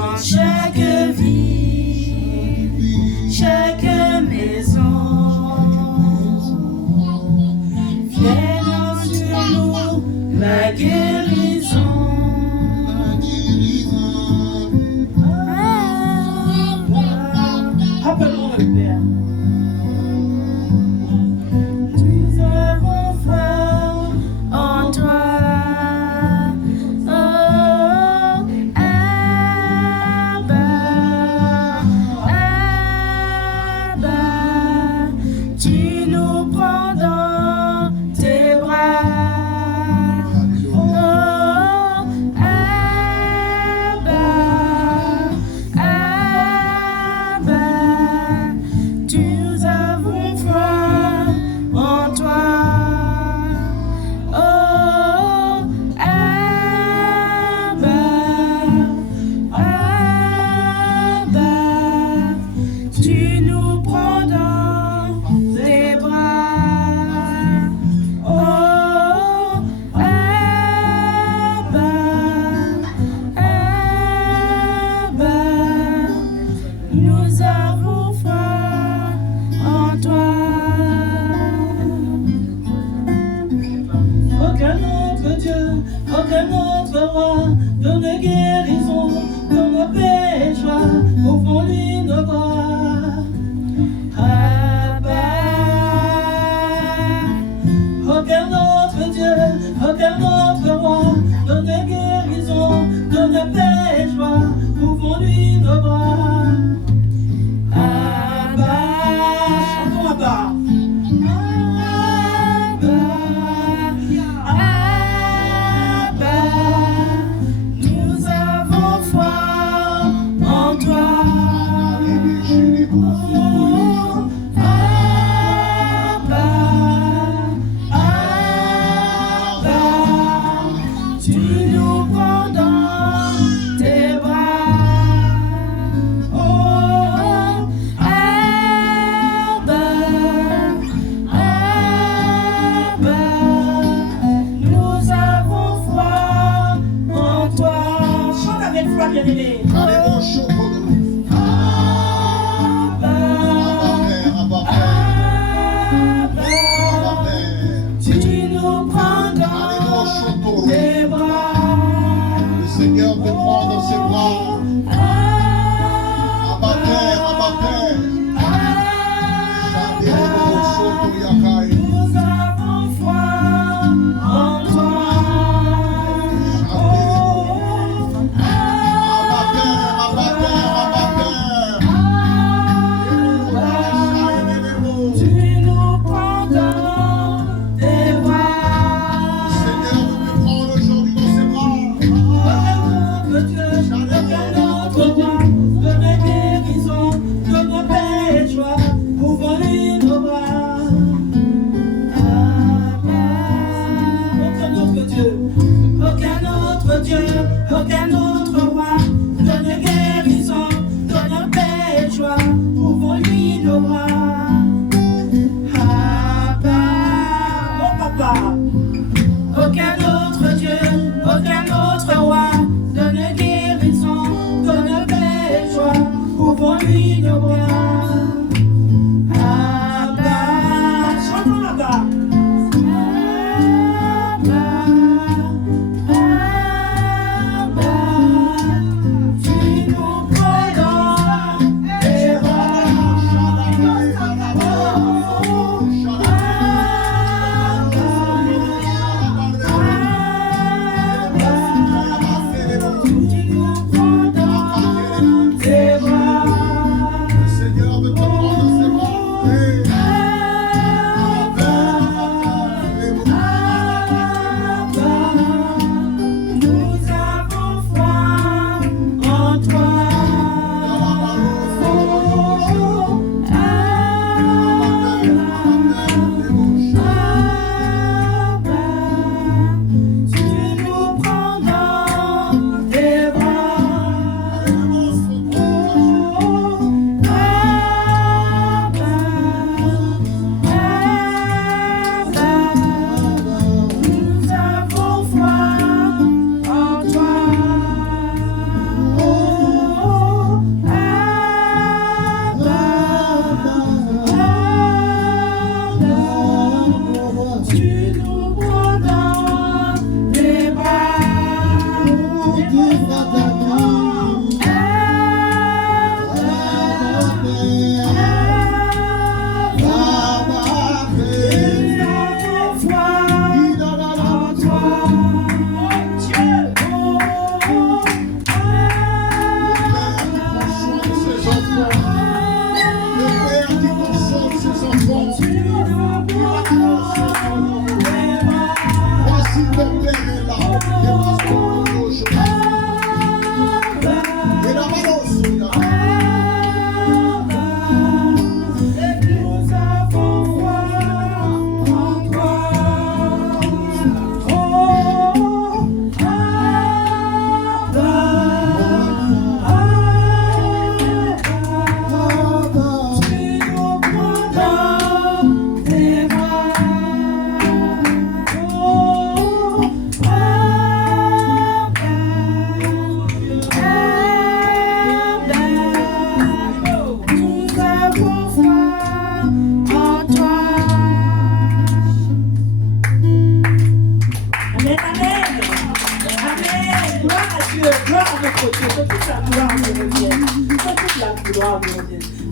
dans chaque vie, chaque maison. Viens sur nous la guérison. Appelons le Père. Nous avons foi en toi. Oh, Abba, Abba, tu nous prends dans tes bras. Oh, Abba, Abba, nous avons foi en toi. Oh, Abba, Abba, tu nous prends dans tes bras. Oh, Abba, Abba, nous avons foi en toi. Aucun autre Dieu, aucun autre roi, donne guérison, donne paix et joie, ouvrons-lui nos bras. Abba, Aucun autre Dieu, aucun autre roi, donne guérison, donne paix et joie, ouvrons-lui nos bras. Abba, Chantons Abba. Abba, nous avons foi en toi. Oh, Abba, Abba, tu nous prends dans tes bras. Oh, Abba, Abba, nous avons foi en toi. Chante avec foi, bien-aimé. Abba, Abba, tu nous prends dans tes bras. Le Seigneur te prend dans ses bras. Abba Père, Abba Père. Nous avons foi en toi. Oh, Abba Père, Abba Père, Abba Père. tu nous prends dans tes bras. Le Seigneur veut te prendre aujourd'hui dans ses bras. Aucun autre Dieu, aucun autre roi, donne guérison, donne paix et joie, ouvrons-lui nos bras. Aucun autre Dieu, aucun autre Dieu, aucun autre roi, donne guérison, donne paix et joie, ouvrons-lui nos bras. Abba, oh papa. Aucun autre Dieu, aucun autre roi, donne guérison, donne paix et joie, ouvrons-lui nos bras. Abba, chantons Abba. Abba, tu nous prends dans tes bras. Le Seigneur veut te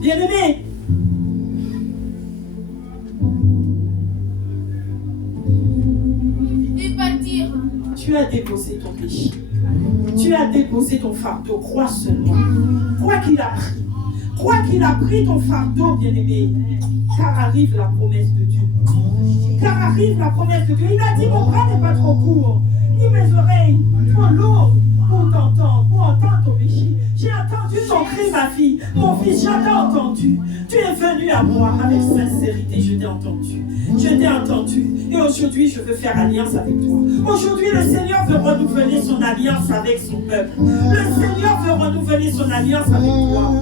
Bien-aimé, tu as déposé ton péché. Tu as déposé ton fardeau. Crois seulement. Crois qu'il a pris. Crois qu'il a pris ton fardeau, bien-aimé. Car arrive la promesse de Dieu. Car arrive la promesse de Dieu. Il a dit, mon bras n'est pas trop court, ni mes oreilles trop lourdes pour t'entendre, pour entendre ton péché. J'ai entendu ton cri, ma fille. Mon fils, je t'ai entendu. Tu es venu à moi avec sincérité. Je t'ai entendu. Je t'ai entendu. Et aujourd'hui, je veux faire alliance avec toi. Aujourd'hui, le Seigneur veut renouveler son alliance avec son peuple. Le Seigneur veut renouveler son alliance avec toi.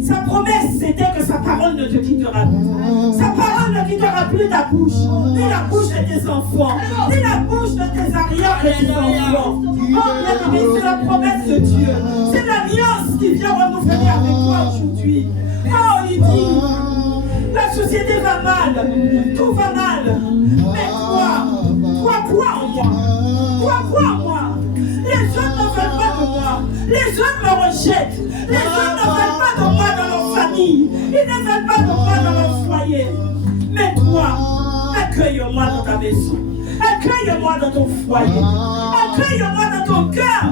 Sa promesse, c'était que sa parole ne te quittera plus. Sa parole ne quittera plus ta bouche, ni la bouche de tes enfants, ni la bouche de tes arrière-petits-enfants. Oh, bien-aimé, c'est la promesse de Dieu. C'est l'alliance qui vient renouveler avec toi aujourd'hui. Oh, il dit, la société va mal, tout va mal. Mais toi crois en moi. Toi crois en moi. Les autres ne veulent pas de moi. Les autres me rejettent. Les autres ne veulent pas de moi dans leur famille. Ils ne veulent pas de moi dans leur foyer. Mais toi, accueille-moi dans ta maison. Accueille-moi dans ton foyer. Accueille-moi dans ton cœur.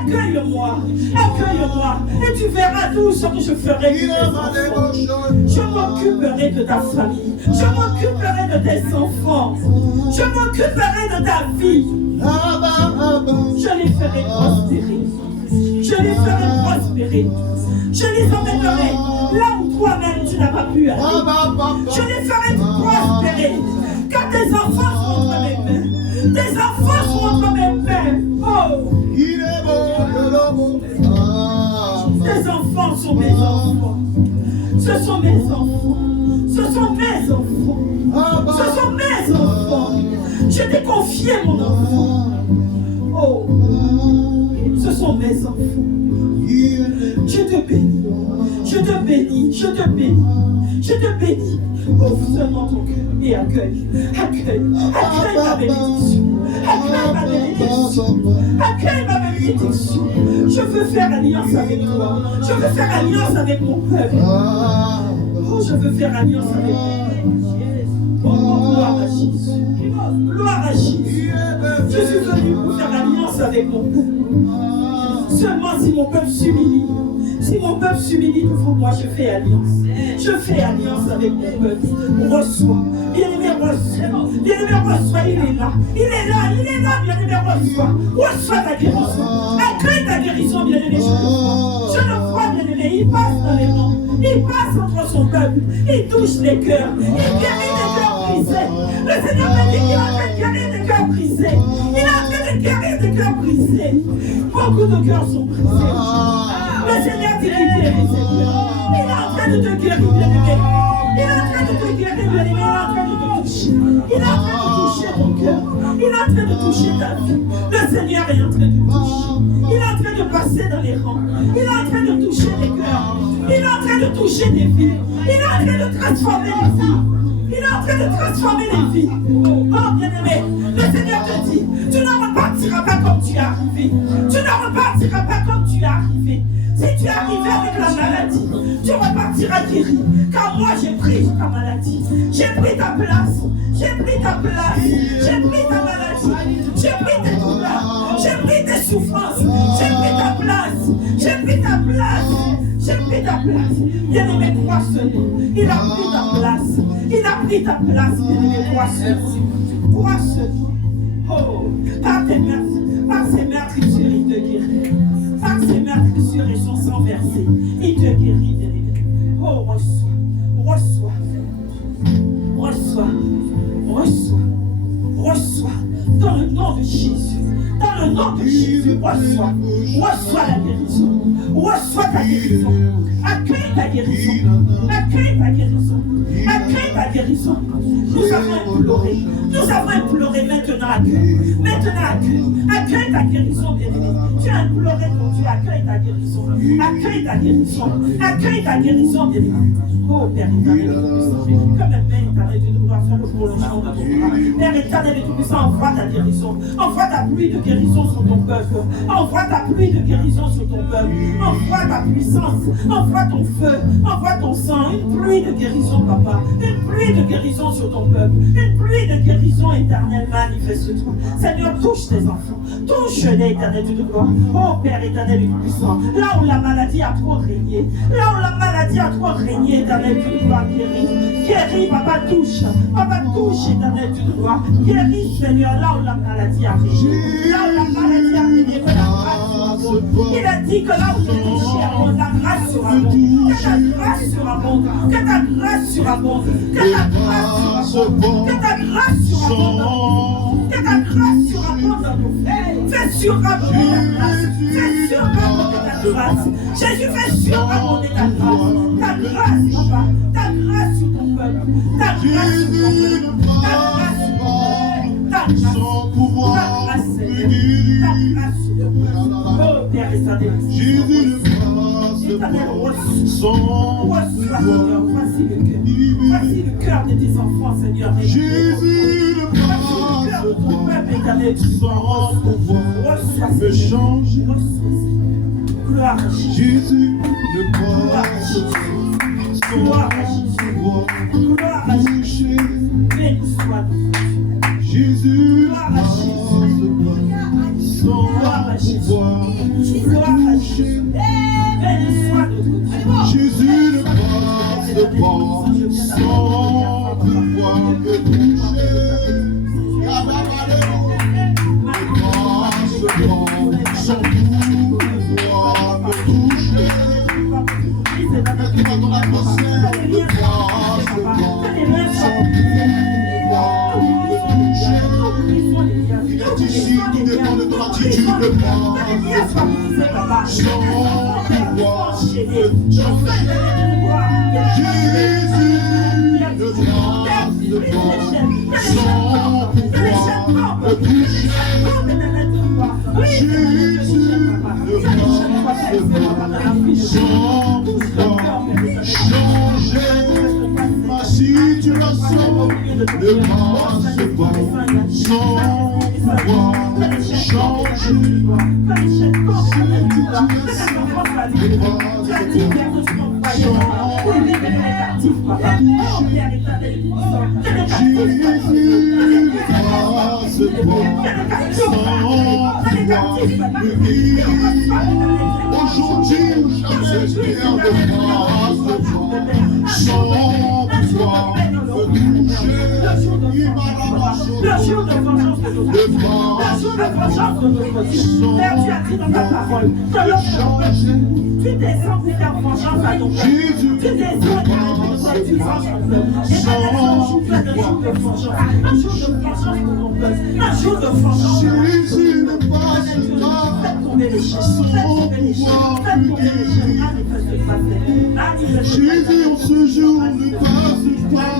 Accueille-moi. Accueille-moi. Et tu verras tout ce que je ferai de tes enfants. Je m'occuperai de ta famille. Je m'occuperai de tes enfants. Je m'occuperai de ta vie. Je les ferai prospérer. Je les ferai prospérer. Je les emmènerai là où toi-même tu n'as pas pu aller. Je les ferai prospérer. Car tes enfants sont entre mes mains. Tes enfants sont entre mes mains. Oh! Tes enfants sont mes enfants. Ce sont mes enfants. Ce sont mes enfants. Ce sont mes enfants. Je t'ai confié mon enfant. Oh! Ce sont mes enfants. Je te bénis. Je te bénis. Je te bénis. Je te bénis. Ouvre seulement ton cœur et accueille. Accueille ma bénédiction. Accueille ma bénédiction. Accueille ma bénédiction. Je veux faire alliance avec toi. Je veux faire alliance avec mon peuple. Oh, je veux faire alliance avec mon peuple. Oh, gloire à Jésus. Gloire à Jésus. Je suis venu pour faire alliance avec mon peuple. Seulement si mon peuple s'humilie. Si mon peuple s'humilie devant moi, je fais alliance. Je fais alliance avec mon peuple. Reçois. Bien-aimé, reçois. Bien-aimé, reçois. Il est là. Il est là. Il est là. Bien-aimé, reçois. Reçois ta guérison. Accueille ta guérison, bien-aimé. Je le vois. Je le vois, bien-aimé. Il passe dans les rangs. Il passe entre son peuple. Il touche les cœurs. Il guérit les cœurs brisés. Le Seigneur m'a dit qu'il est en train de guérir des cœurs brisés. Il est en train de guérir des cœurs brisés. Beaucoup de cœurs sont brisés. Le Seigneur dit qu'il guérit ses cœurs. Il est en train de te guérir, bien-aimé. Il est en train de te guérir, bien-aimé. Il est en train de te toucher. Il est en train de toucher ton cœur. Il est en train de toucher ta vie. Le Seigneur est en train de toucher. Il est en train de passer dans les rangs. Il est en train de toucher les cœurs. Il est en train de toucher des vies. Il est en train de transformer les vies. Il est en train de transformer les vies. Oh, bien-aimé, le Seigneur te dit, tu ne repartiras pas comme tu es arrivé. Tu ne repartiras pas comme tu es arrivé. Si tu es arrivé avec la maladie, tu repartiras guéri. Car moi, j'ai pris ta maladie. J'ai pris ta place. J'ai pris ta place. J'ai pris ta maladie. J'ai pris tes douleurs. J'ai pris tes souffrances. J'ai pris ta place. J'ai pris ta place. J'ai pris ta place. Bien-aimé, crois seulement. Il a pris ta place. Il a pris ta place. Bien-aimé, crois seulement. Crois seulement. Oh, par tes meurtres, par ces meurtrissures, il te guérit. Par ces meurtrissures, et son sang versé. Il te guérit, bien-aimé. Oh, reçois. Dans le nom de Jésus. Dans le nom de Jésus, reçois la guérison. Reçois ta guérison. Accueille ta guérison. Accueille ta guérison. Accueille ta guérison. Nous avons imploré maintenant accueille. Accueille ta guérison, bien-aimé. Tu as imploré ton Dieu, accueille ta guérison. Accueille ta guérison, bien-aimé. Oh Père éternel et tout-puissant, comme un Père éternel, tu dois faire le prolongement de ton bras. Père éternel et tout-puissant, envoie ta guérison. Envoie ta pluie de guérison sur ton peuple. Envoie ta pluie de guérison sur ton peuple. Envoie ta puissance. Envoie ton feu. Envoie ton sang. Une pluie de guérison, papa. Une pluie de guérison sur ton peuple. Une pluie de guérison éternelle manifeste-toi. Seigneur, touche tes enfants. Touche-les, éternel Dieu de gloire. Oh Père éternel et tout-puissant, là où la maladie a trop régné, éternel Dieu de gloire, guéris, papa touche, éternel Dieu de gloire, guéris, Seigneur, là où la maladie a régné, que la grâce sur abonde. Il a dit que là où le péché abonde, la grâce sur abonde, que ta grâce sur abonde, que ta grâce sur abonde, que ta grâce sur abonde, que ta grâce sur abonde, que ta grâce sur abonde dans nos vies. Fais surabonder ta grâce, fais surabonder ta grâce. Jésus, fais surabonder ta grâce, papa, ta grâce sur ton peuple, ta grâce sur ton peuple, ta grâce sur ton peuple, ta grâce, Seigneur, ta grâce sur ton peuple. Oh Père éternel, éternel, reçois, Seigneur, voici le cœur de tes enfants, Seigneur. Voici le cœur de ton peuple éternel, reçois, Seigneur. Gloire à Jésus. Gloire à Jésus. Gloire à Jésus. Gloire à Jésus. Béni soit Jésus. Gloire à Jésus. Gloire à Jésus. Gloire à Jésus. Béni soit notre Dieu. Jésus ne passe pas sans pouvoir me toucher. Sans pouvoir me toucher. Mets-toi dans ton atmosphère, ne passe pas sans pouvoir me toucher. Il est ici, tout dépend de ton attitude, ne passe pas sans pouvoir me toucher. Jésus ne passe pas sans pouvoir me toucher. Jésus ne passe pas sans pouvoir changer ma situation. Ne passe pas sans pouvoir changer aujourd'hui ou jamais, Seigneur, de grâce, sans pouvoir me toucher. Le jour de vengeance de notre Dieu. Le jour de vengeance de notre Dieu. Père, tu as dit dans ta parole que lorsque tu descends pour faire vengeance à ton peuple. Tu descends pour tu venges ton peuple. Et maintenant, tu fais un jour de vengeance. Un jour de vengeance pour ton peuple. Un jour de vengeance. Jésus ne passe pas. Faites tomber les chaînes. Faites tomber les chaînes. Faites tomber les chaînes. Jésus, en ce jour, ne passe pas.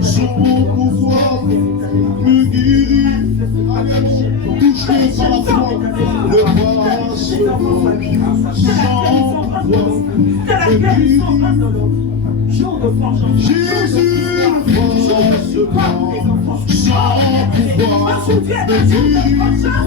Son pouvoir me guérit. Touché par la foi, ne passe pas. Sans pouvoir me guérit. Jour de vengeance. Jésus ne passe pas. Sans pouvoir me guérir.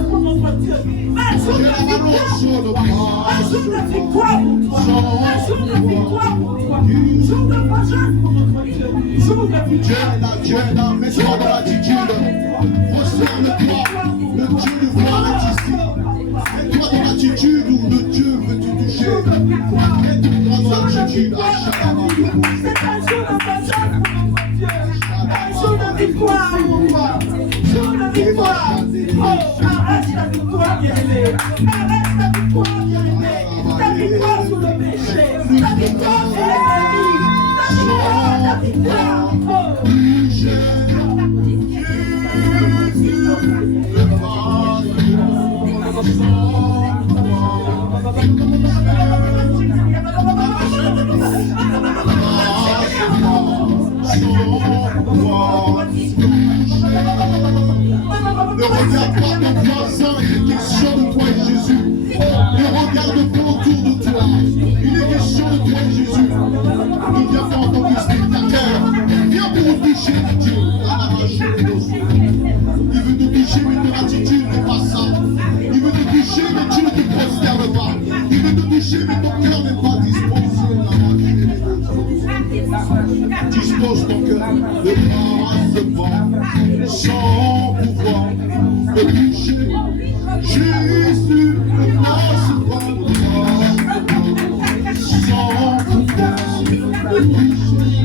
Pour notre Dieu. Un jour de victoire. Un jour de victoire pour toi. Un jour de victoire pour toi. Jour de vengeance pour notre Dieu. Jour de victoire. Dieu est là, mets-toi dans l'attitude. Ressens-le-toi. Le Dieu de gloire est ici. Mets-toi dans l'attitude où le Dieu veut te toucher. Mets-toi dans l'attitude. C'est un jour de vengeance pour notre Dieu. Un jour de victoire pour toi. Jour de victoire. Oh, arrête la victoire, bien-aimé. Arrête la victoire, bien-aimé. Ta victoire sur le péché, ta victoire sur l'ennemi, ta victoire. Ne regarde pas ton voisin, il est question de toi et Jésus. Ne regarde pas autour de toi, il est question de toi et Jésus. Ne viens pas en tant que spectateur, viens pour nous toucher, Dieu. Il veut te toucher, mais ton attitude n'est pas ça. Il veut te toucher, mais tu ne te prosternes pas. Il veut te toucher, mais ton cœur n'est pas disposé. Dispose ton cœur, ne passe pas, sans pouvoir te toucher. Jésus ne passe pas, sans pouvoir te toucher.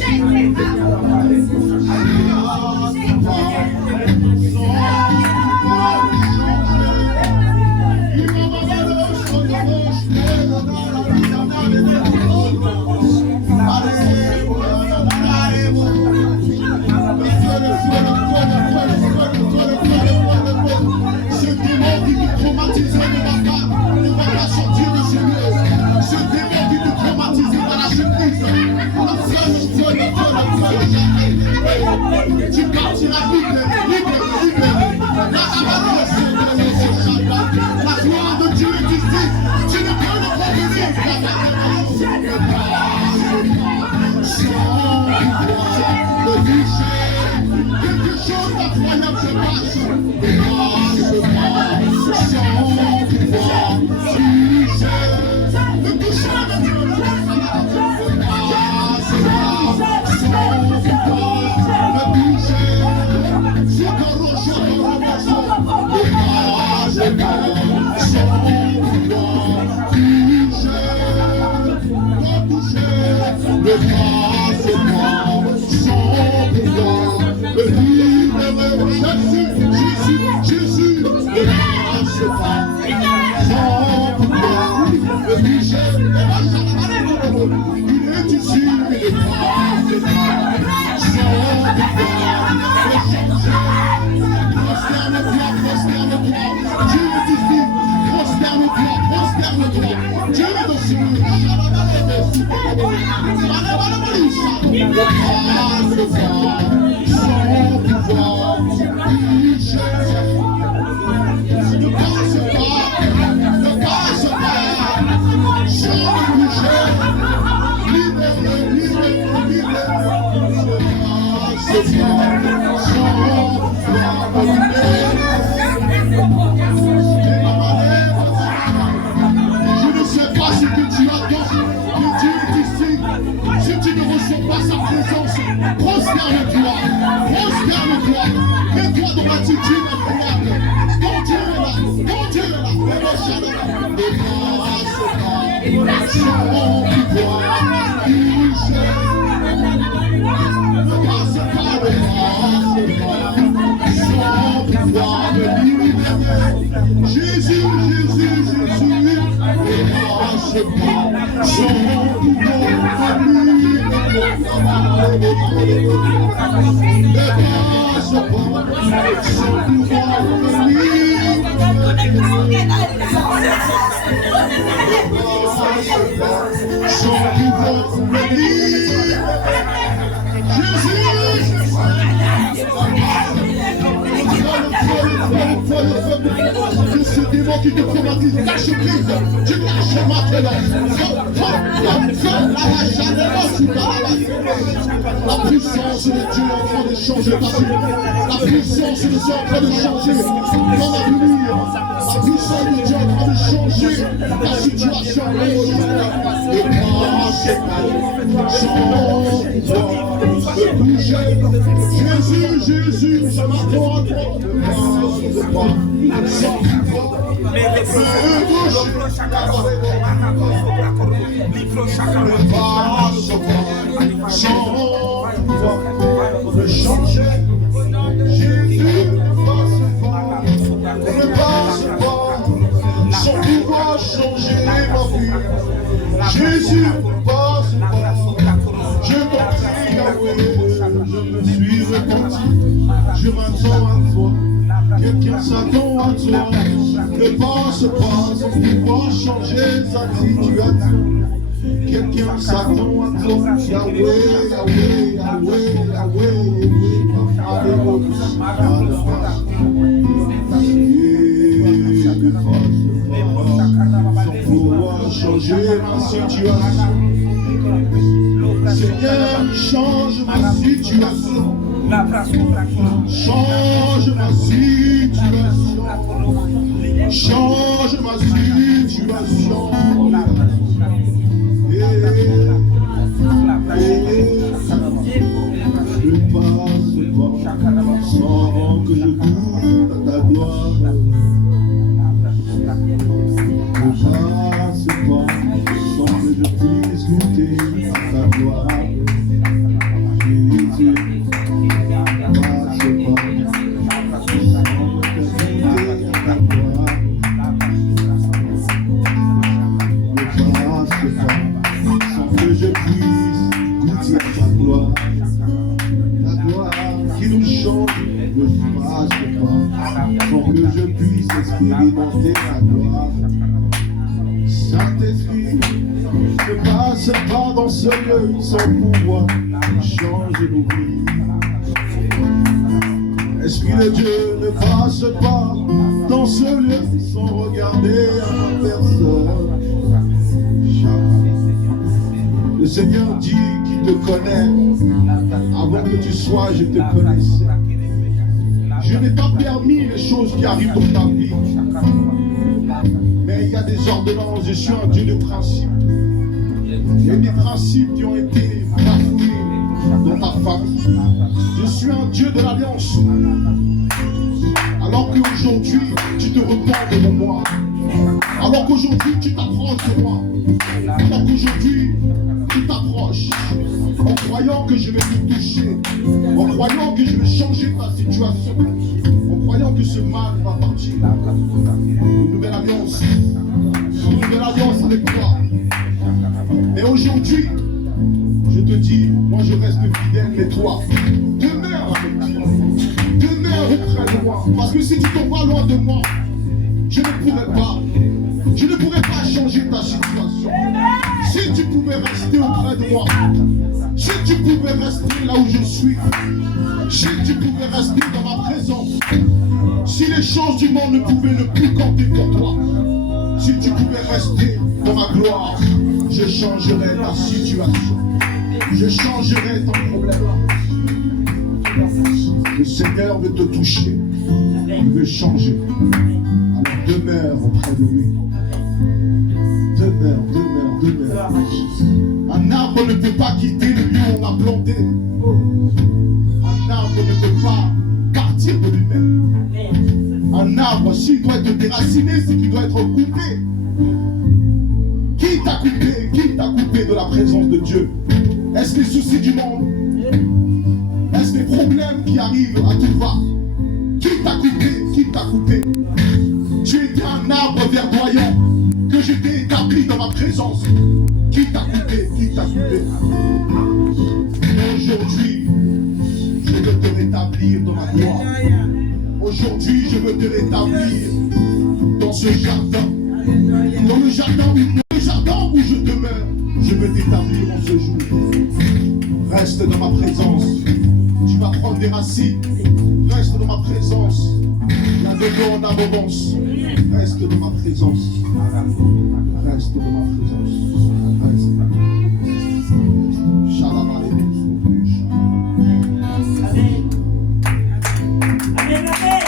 Jésus ne passe sans pouvoir te toucher. Tu partiras libre. La gloire de Dieu est ici. Tu ne peux le protéger. Quelque chose d'incroyable se passe. Ne touche pas de Dieu. Jésus, ne passe pas. Il est ici, il est prosterne-toi. Dieu est ici, prosterne-toi. Dieu est dans ce lieu. Je ne sais pas ce que tu attends, mais Dieu est ici. Si tu ne ressens pas sa présence, prosterne-toi. Mets-toi dans l'attitude incroyable. Ton Dieu est là. Jésus, que ce démon démons qui te traumatisent, lâche prise, tu lâches maintenant. La puissance de Dieu est en train de changer ta vie. La puissance de Dieu est en train de changer ton avenir. La puissance de Dieu est en train de changer ta situation. Et Jésus, je m'attends à toi. Changer, Jésus passe pas, ne passe pas, son pouvoir changer ma vie. Jésus passe pas, je t'en prie, Yahweh, je me suis repenti, je m'attends à toi, quelqu'un s'attend à toi, ne passe pas, son pouvoir changer sa situation. Quelqu'un s'attend à toi, Yahweh, Yahweh, Yahweh, Yahweh, Alléluia, sans pouvoir changer ma situation. Seigneur, change ma situation. Change ma situation. Change ma situation. Je passe pas sans que je goûte à ta gloire. Je passe pas sans que je puisse goûter à ta gloire. Jésus, passe pas sans que je goûter à ta gloire. Je passe pas que je puisse goûter ta gloire qui nous change, ne passe pas, sans que je puisse expérimenter ta gloire. Saint-Esprit, ne passe pas dans ce lieu sans pouvoir changer nos vies. Esprit de Dieu, ne passe pas dans ce lieu sans regarder à ma personne. Le Seigneur dit qu'il te connaît. Avant que tu sois, je te connaissais. Je n'ai pas permis les choses qui arrivent dans ta vie. Mais il y a des ordonnances. Je suis un Dieu de principe. Il y a des principes qui ont été bafoués dans ta famille. Je suis un Dieu de l'alliance. Alors qu'aujourd'hui, tu te repens de moi. Alors qu'aujourd'hui, tu t'approches de moi. Alors qu'aujourd'hui, tu t'approches en croyant que je vais te toucher, en croyant que je vais changer ta situation, en croyant que ce mal va partir. Une nouvelle alliance avec toi. Mais aujourd'hui, je te dis, moi je reste fidèle, mais toi, demeure avec moi, demeure auprès de moi. Parce que si tu t'en vas loin de moi, je ne pourrais pas changer ta situation. Si tu pouvais rester auprès de moi, si tu pouvais rester là où je suis, si tu pouvais rester dans ma présence, si les choses du monde ne pouvaient ne plus compter pour toi, si tu pouvais rester dans ma gloire, je changerais ta situation, je changerais ton problème. Le Seigneur veut te toucher, il veut changer. Alors demeure auprès de lui. Demeure. Un arbre ne peut pas quitter le lieu où on l'a planté. Un arbre ne peut pas partir de lui-même. Un arbre, s'il doit être déraciné, c'est qu'il doit être coupé. Qui t'a coupé de la présence de Dieu? Est-ce les soucis du monde? Est-ce les problèmes qui arrivent à tout va? Qui t'a coupé? Tu étais un arbre verdoyant que je t'ai établi dans ma présence. Qui t'a coupé? Aujourd'hui, je veux te rétablir dans ma gloire. Aujourd'hui, je veux te rétablir dans ce jardin. Dans le jardin où je demeure, je veux t'établir en ce jour. Reste dans ma présence. Tu vas prendre des racines. Reste dans ma présence. Il y a de l'eau en abondance. Reste dans ma présence. Reste dans ma présence. Reste. Shalom Aleinu. Amen. Amen, amen.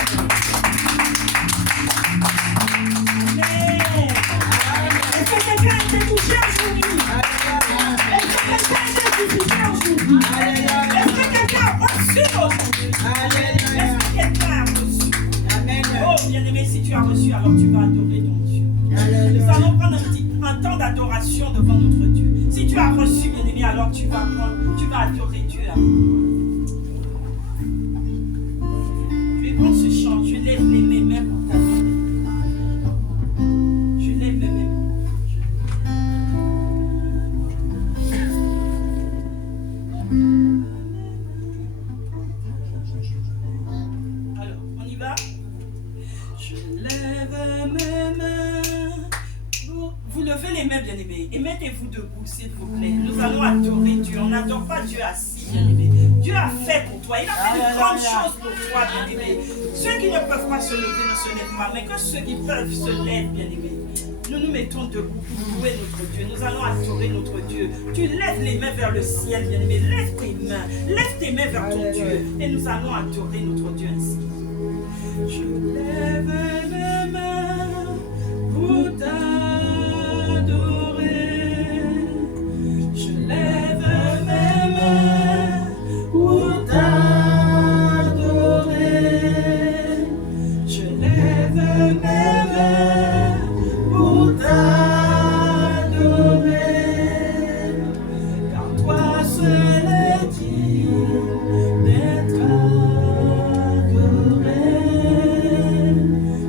Amen. Est-ce que quelqu'un a été touché aujourd'hui? Est-ce que quelqu'un a été touché aujourd'hui? Est-ce que quelqu'un a reçu aujourd'hui? Est-ce que quelqu'un a reçu? Oh, bien-aimé, si tu as reçu, alors tu vas adorer ton Dieu. Nous allons prendre un temps d'adoration devant notre Dieu. Si tu as reçu, bien-aimé, alors tu vas adorer Dieu. Je vais prendre ce chant, je lève mes mains pour t'adorer. Je lève mes mains. Alors, on y va? Je lève mes mains. Vous levez les mains, bien-aimés, et mettez-vous debout, s'il vous plaît. Nous allons adorer Dieu. On n'adore pas Dieu assis, bien-aimé. Dieu a fait pour toi. Il a fait de grandes choses pour toi, bien-aimé. Ceux qui ne peuvent pas se lever ne se lèvent pas, mais que ceux qui peuvent se lèvent, bien-aimé. Nous nous mettons debout pour louer notre Dieu. Nous allons adorer notre Dieu. Tu lèves les mains vers le ciel, bien-aimé. Lève tes mains vers ton Dieu. Et nous allons adorer notre Dieu ainsi. Je lève mes mains pour t'adorer. Je lève mes mains pour t'adorer. Je lève mes mains pour t'adorer. Car toi seul est digne d'être adoré.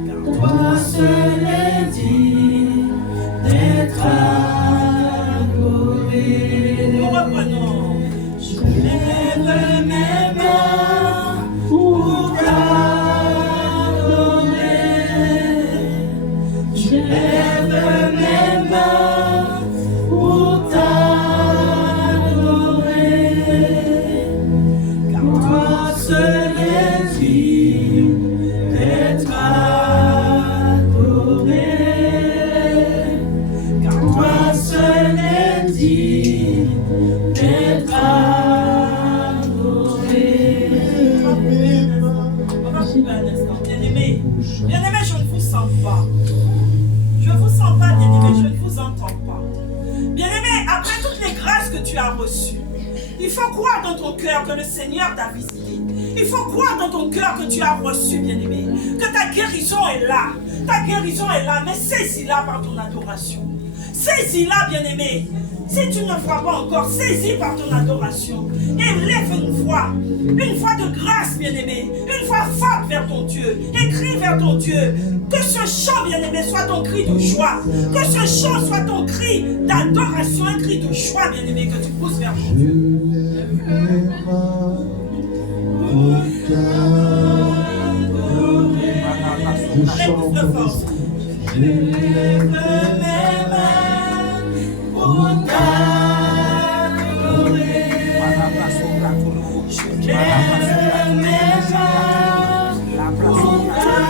Car toi seul est digne d'être adoré. Nous reprenons. Je lève mes mains pour t'adorer. Je lève mes mains pour t'adorer. Car toi seul est digne d'être adoré. Car toi seul est digne d'être adoré. On va couper un instant. Bien-aimé, bien-aimé, je ne vous sens pas. Je ne vous sens pas, bien-aimé, je ne vous entends pas. Bien-aimé, après toutes les grâces que tu as reçues, il faut croire dans ton cœur que le Seigneur t'a visité. Il faut croire dans ton cœur que tu as reçu, bien-aimé, que ta guérison est là. Ta guérison est là, mais saisis-la par ton adoration. Saisis-la, bien-aimé. Si tu ne vois pas encore, saisis par ton adoration. Et lève une voix de grâce, bien-aimé. Une voix forte vers ton Dieu. Et crie vers ton Dieu. Que ce chant, bien-aimé, soit ton cri de joie. Que ce chant soit ton cri d'adoration, un cri de joie, bien-aimé, que tu pousses vers ton Dieu. Avec plus de force. Je lève mes mains pour t'adorer. Je lève mes mains pour t'adorer.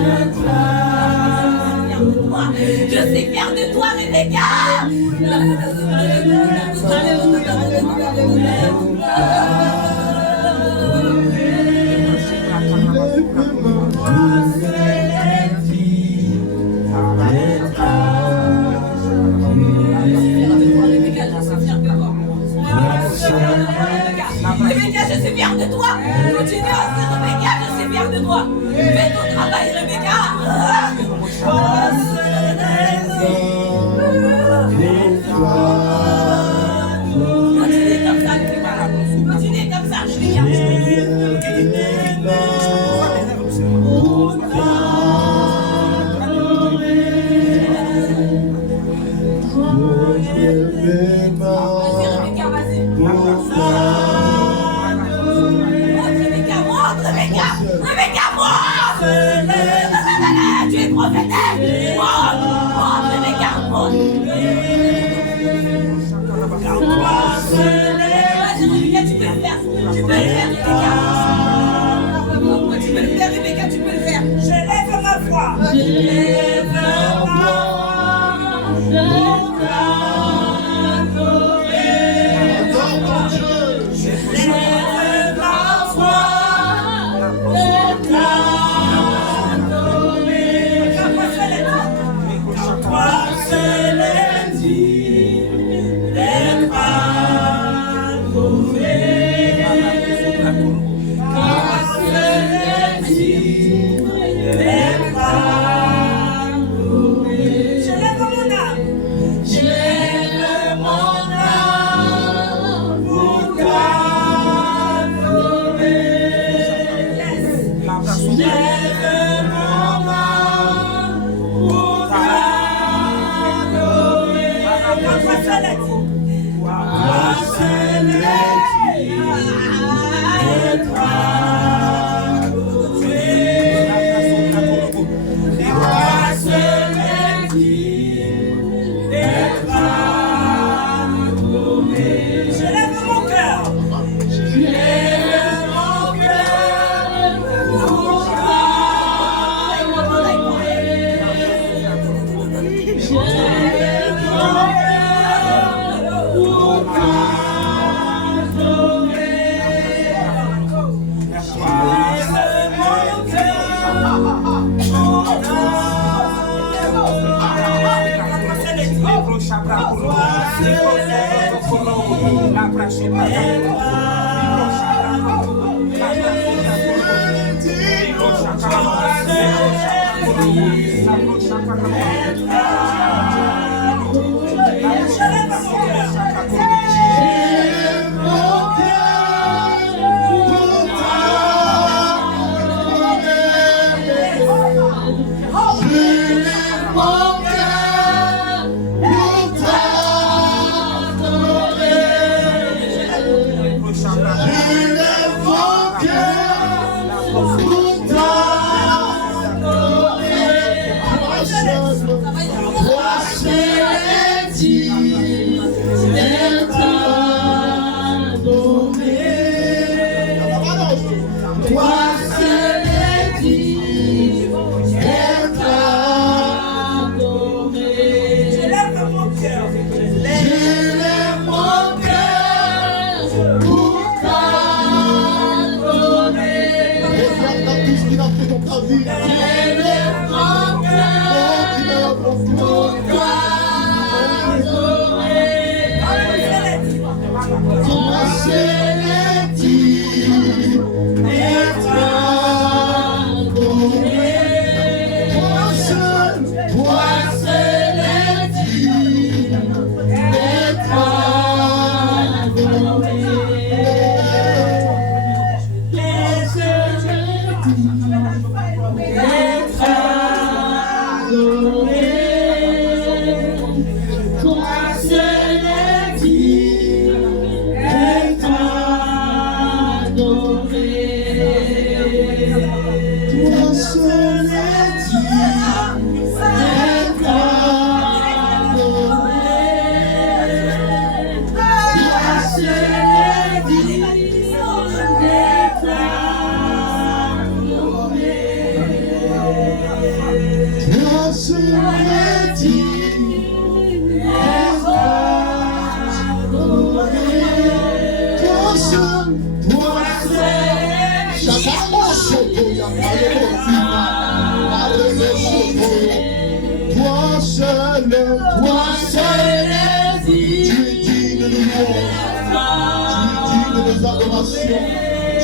Je lève Je suis fière de toi, Rebecca. Rebecca, je suis fière de toi. Continue à faire, Rebecca, je suis fière de toi. Fais ton travail, Rebecca. Continue comme ça, Rebecca. Continue comme ça, Rebecca. Vas-y, Rebecca, vas-y. Montre, Rebecca, montre, Rebecca. Rebecca, montre. Tu es prophétesse. Monte, Rebecca, monte. Vas-y, Rebecca, tu peux le faire. Tu peux le faire, Rebecca. Tu peux le faire, Rebecca, tu peux le faire. Je lève ma voix. Je lève ma voix.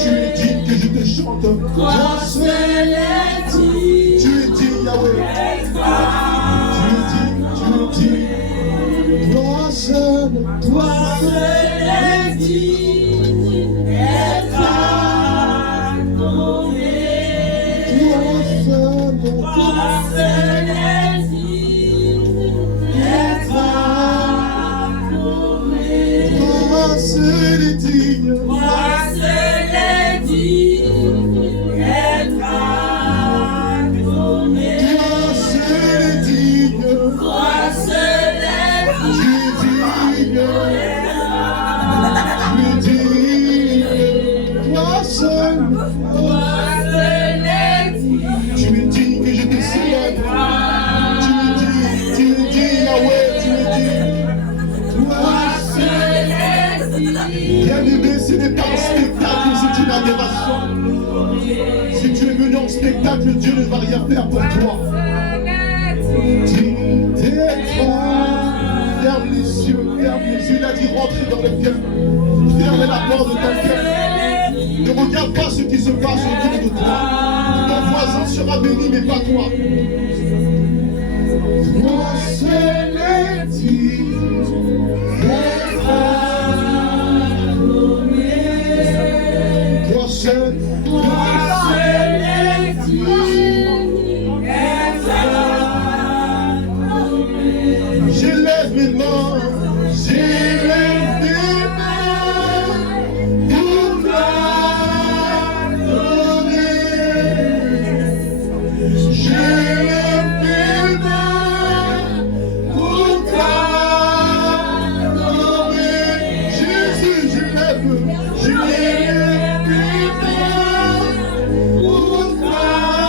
Tu es digne que je te chante. Toi seul es digne. Tu es digne, Yahweh. Tu es digne. Toi seul es digne. D'être adoré. Toi seul es digne. D'être adoré. Toi seul est digne. Toi seul est digne d'être adoré. Tu me dis que je te célèbre. Tu me dis, Yahweh, tu me dis. Bien-aimé, ce n'est pas un spectacle, c'est une adoration. Si tu es venu en spectacle, Dieu ne va rien faire pour toi. Ferme les yeux, il a dit rentre dans le cœur. Ferme la porte de ton cœur. Ne regarde pas ce qui se passe autour de toi. Ton voisin sera béni, mais pas toi. Toi seul est digne d'être adoré. Toi seul est digne d'être adoré. J'élève mes mains, j'élève mes mains pour t'adorer. J'élève mes mains pour t'adorer. Jésus, j'élève mes mains pour t'adorer.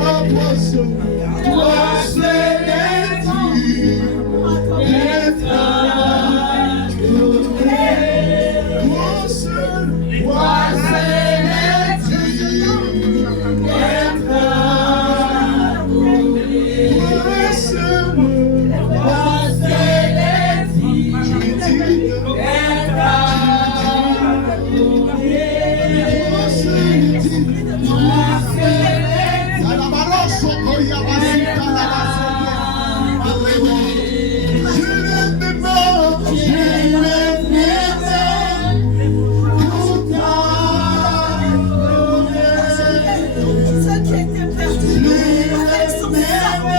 À toi seul. Toi seul est digne d'être adoré. Toi seul est digne d'être adoré. Toi seul est digne d'être adoré. Toi seul est digne. À la balance, on peut y avoir. J'élève mes mains pour t'adorer. Ce qui était perdu, avec son sang,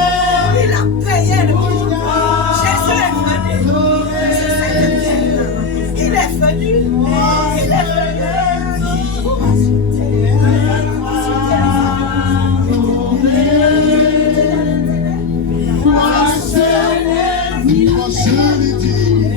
il a payé le prix. Jésus est venu. C'est ça que Dieu. Il est venu. Il est venu. Toi seul est digne. Toi seul est digne.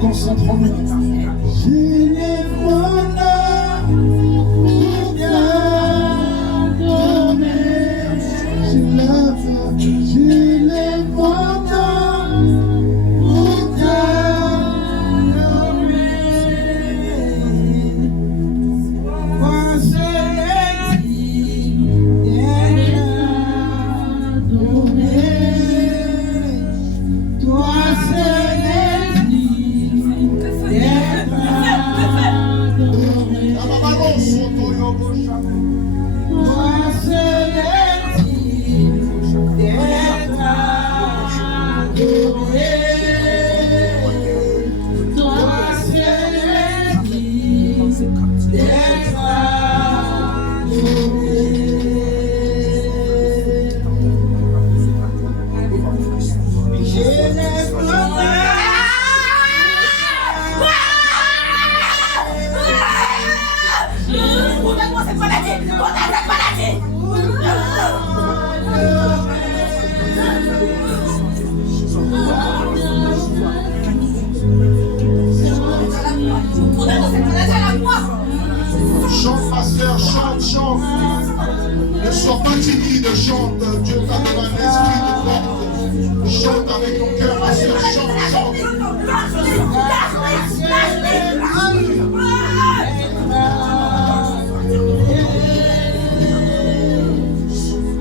Concentrons-nous. J'élève mon âme pour t'adorer. J'élève mon âme pour t'adorer. Toi seul est digne d'être adoré. Toi seul est Chante, ma sœur, chante, chante. Ne sois pas timide, chante. Dieu t'a donné un esprit de force. Chante avec ton cœur, ma sœur, chante, chante.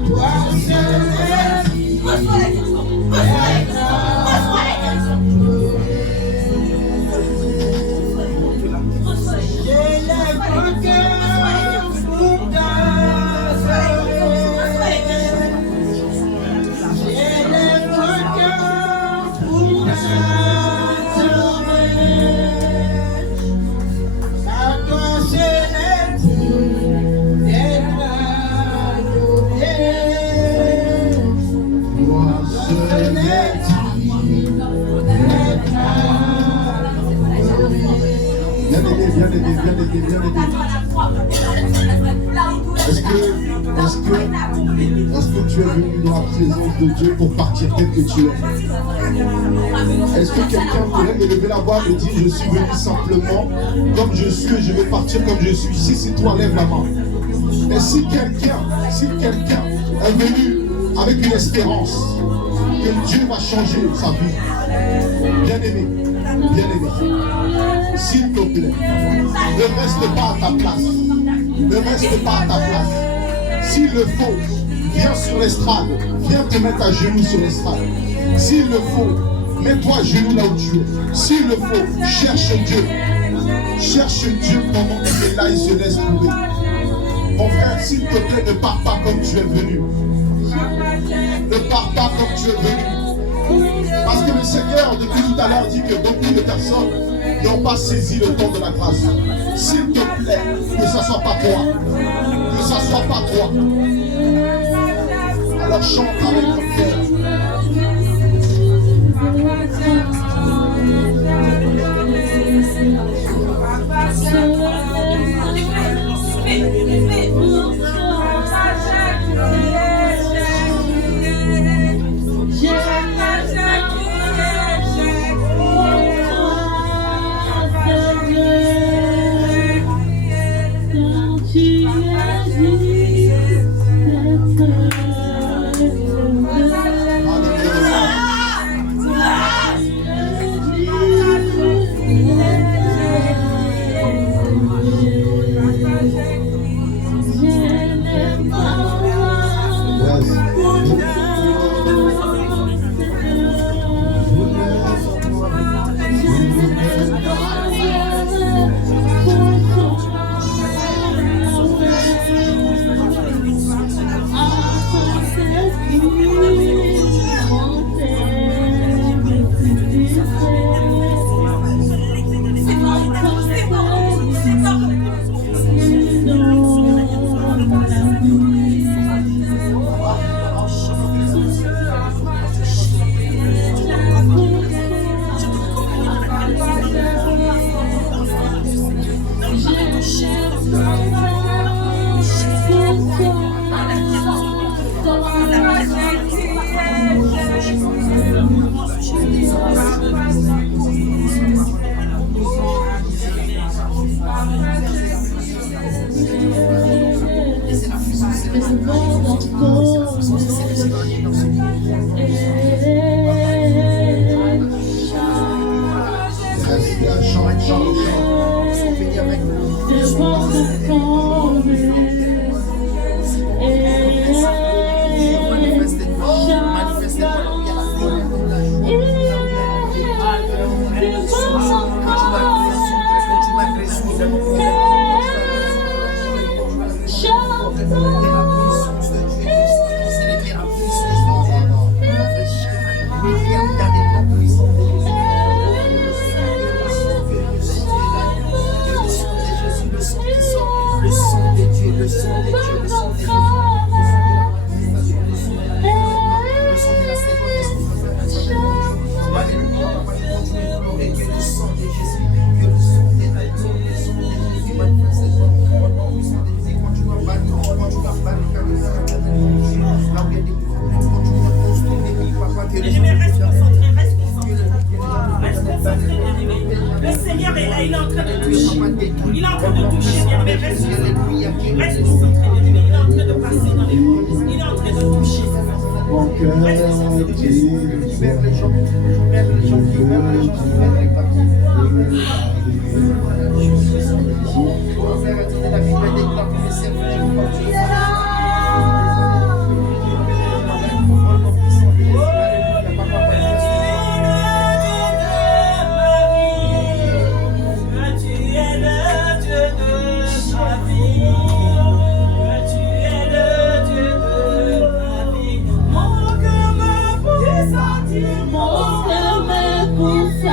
Toi seul est bien aidé, bien aidé. Est-ce que tu es venu dans la présence de Dieu pour partir tel que tu es? Est-ce que quelqu'un pourrait élever la voix et dire je suis venu simplement comme je suis et je vais partir comme je suis? Si c'est toi, lève la main. Et si quelqu'un est venu avec une espérance que Dieu va changer sa vie, bien aimé, s'il te plaît, ne reste pas à ta place. Ne reste pas à ta place. S'il le faut, viens sur l'estrade. Viens te mettre à genoux sur l'estrade. S'il le faut, mets-toi à genoux là où tu es. S'il le faut, cherche Dieu. Cherche Dieu pendant qu'il est là et se laisse trouver. Mon frère, s'il te plaît, ne pars pas comme tu es venu. Ne pars pas comme tu es venu. Parce que le Seigneur, depuis tout à l'heure, dit que beaucoup de personnes n'ont pas saisi le temps de la grâce. S'il te plaît, que ça ne soit pas toi. Que ça ne soit pas toi. Alors chante avec ton cœur. Mon cœur me pousse à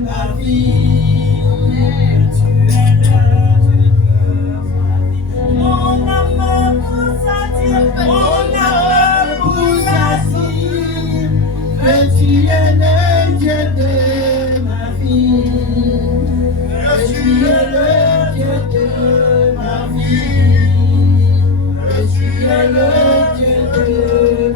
ma vie. Tu es le Dieu de ma vie. Mon âme pousse à dire, mon âme pousse à dire que tu es le Dieu de ma vie. Que tu es le Dieu de ma vie. Que tu es le Dieu de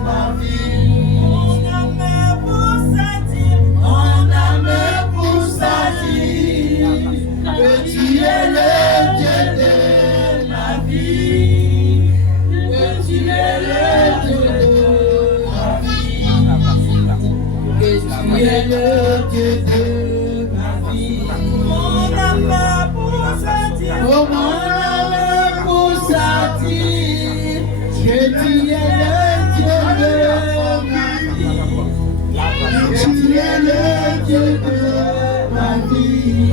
ma vie. Mon âme pousse à dire, mon âme pousse à dire que tu es le Dieu de ma vie. Que tu es le Dieu de ma vie. Que tu es le Dieu de ma vie. Mon âme pousse à dire, oh mon âme pousse à dire que tu es le Dieu de ma vie. Que tu es le Dieu de ma vie.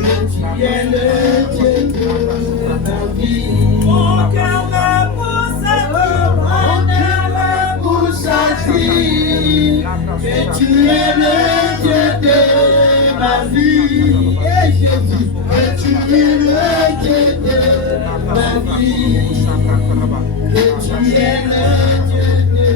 Que tu es le Dieu de ma vie. Mon cœur me pousse à dire, mon âme pousse à dire que tu es le Dieu de ma vie. Et Jésus, que tu es le Dieu de ma vie. Que tu es le Dieu de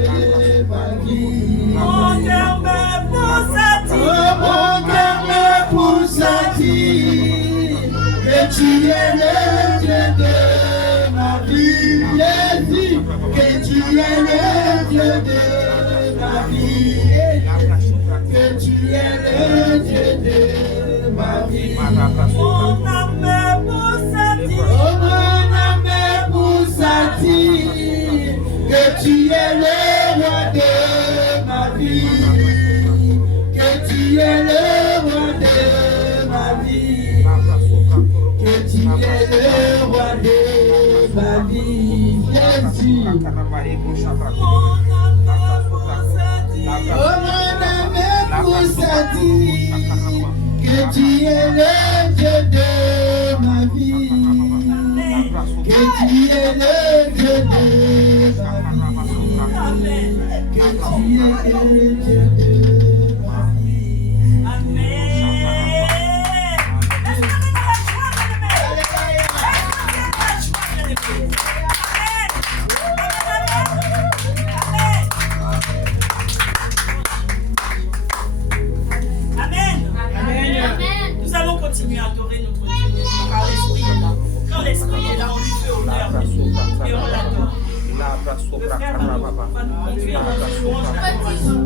ma vie. Mon cœur me pousse à dire, mon cœur me pousse à dire que tu es le Dieu de ma vie. Jésus, que tu es le Dieu de ma vie. Que tu es le Dieu de ma vie. Mon âme me pousse à dire, oh mon âme me pousse à dire que tu es le roi de ma vie. Que tu es le roi de ma vie. Que tu es le roi de ma vie. Jésus. Mon âme pousse à dire, oh mon âme pousse à dire que tu es le Dieu de ma vie. Que tu es le Dieu de ma vie. Que tu es le Dieu de ma vie. Amen. Amen. Nous allons continuer à adorer notre Dieu par l'Esprit. Quand l'Esprit est là, on lui fait honneur et on l'adore. Le frère va nous conduire dans une louange d'adoration.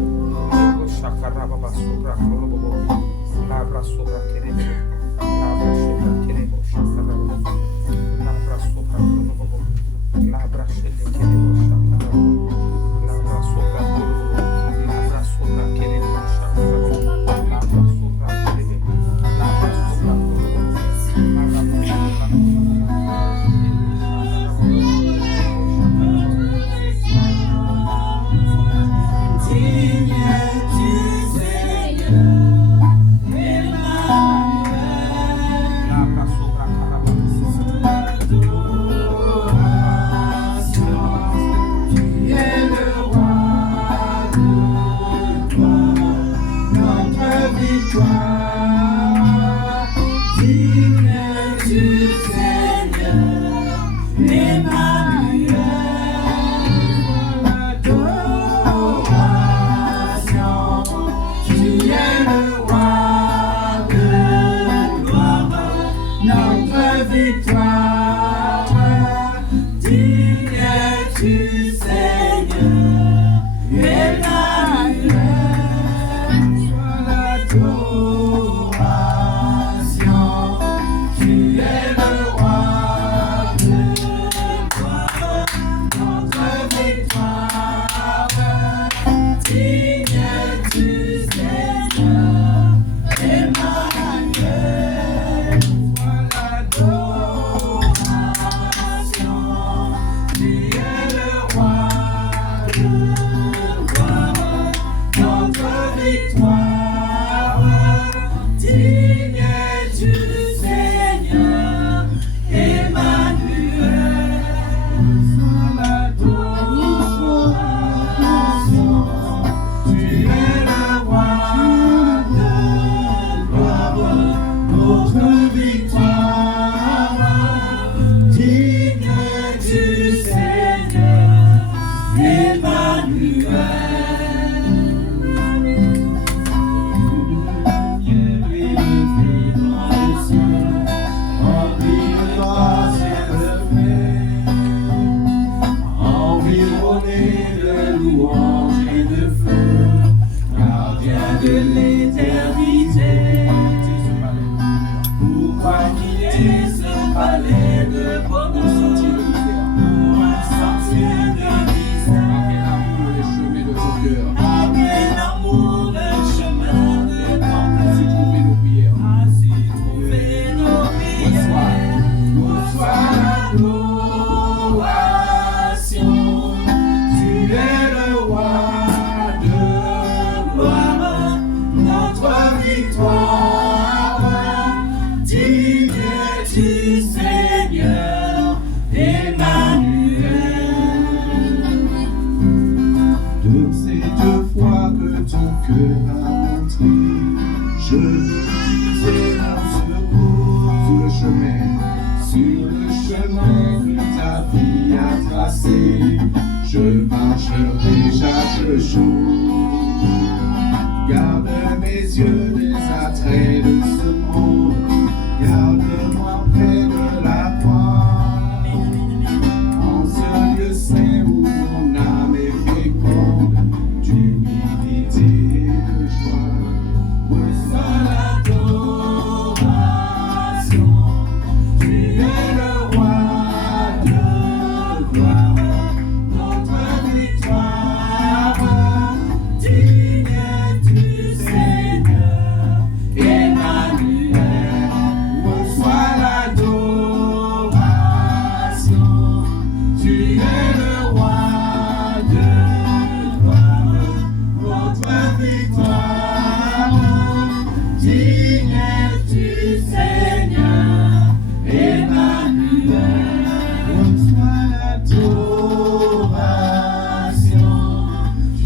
victoire. Digne es-tu, Seigneur, Emmanuel. De ces deux fois que ton cœur a montré, je disais mon secours sur le chemin que ta vie a tracé. Je marcherai chaque jour. Garde mes yeux des attraits de ce monde. Garde-moi près de la croix. En ce lieu saint où mon âme est féconde, d'humilité et de joie. Reçois l'adoration. Tu es le roi de gloire. Notre victoire. Digne es-tu, Seigneur, Emmanuel. Reçois l'adoration. Tu es le roi de gloire. Notre victoire. Digne es-tu, Seigneur, Emmanuel. Reçois l'adoration.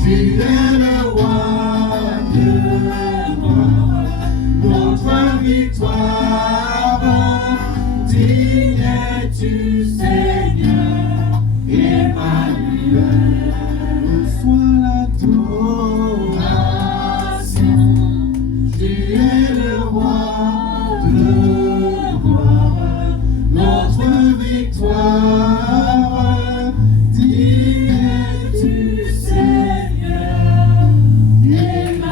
Tu es le roi de gloire, notre victoire. Digne es-tu, Seigneur, Emmanuel. Reçois l'adoration. Tu es le roi de gloire, notre victoire. Digne es-tu, Seigneur, Emmanuel.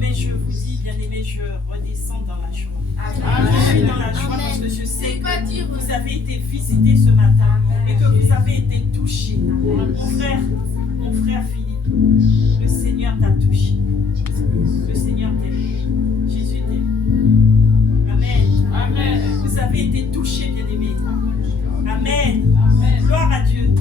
Mais je vous dis, bien-aimés, je redescends dans la joie. Je suis dans la joie parce que je sais que vous avez été visités ce matin et que vous avez été touchés. Mon frère Philippe, le Seigneur t'a touché. Le Seigneur t'aime. Jésus t'aime. Amen. Vous avez été touchés, bien-aimés. Amen. Gloire à Dieu.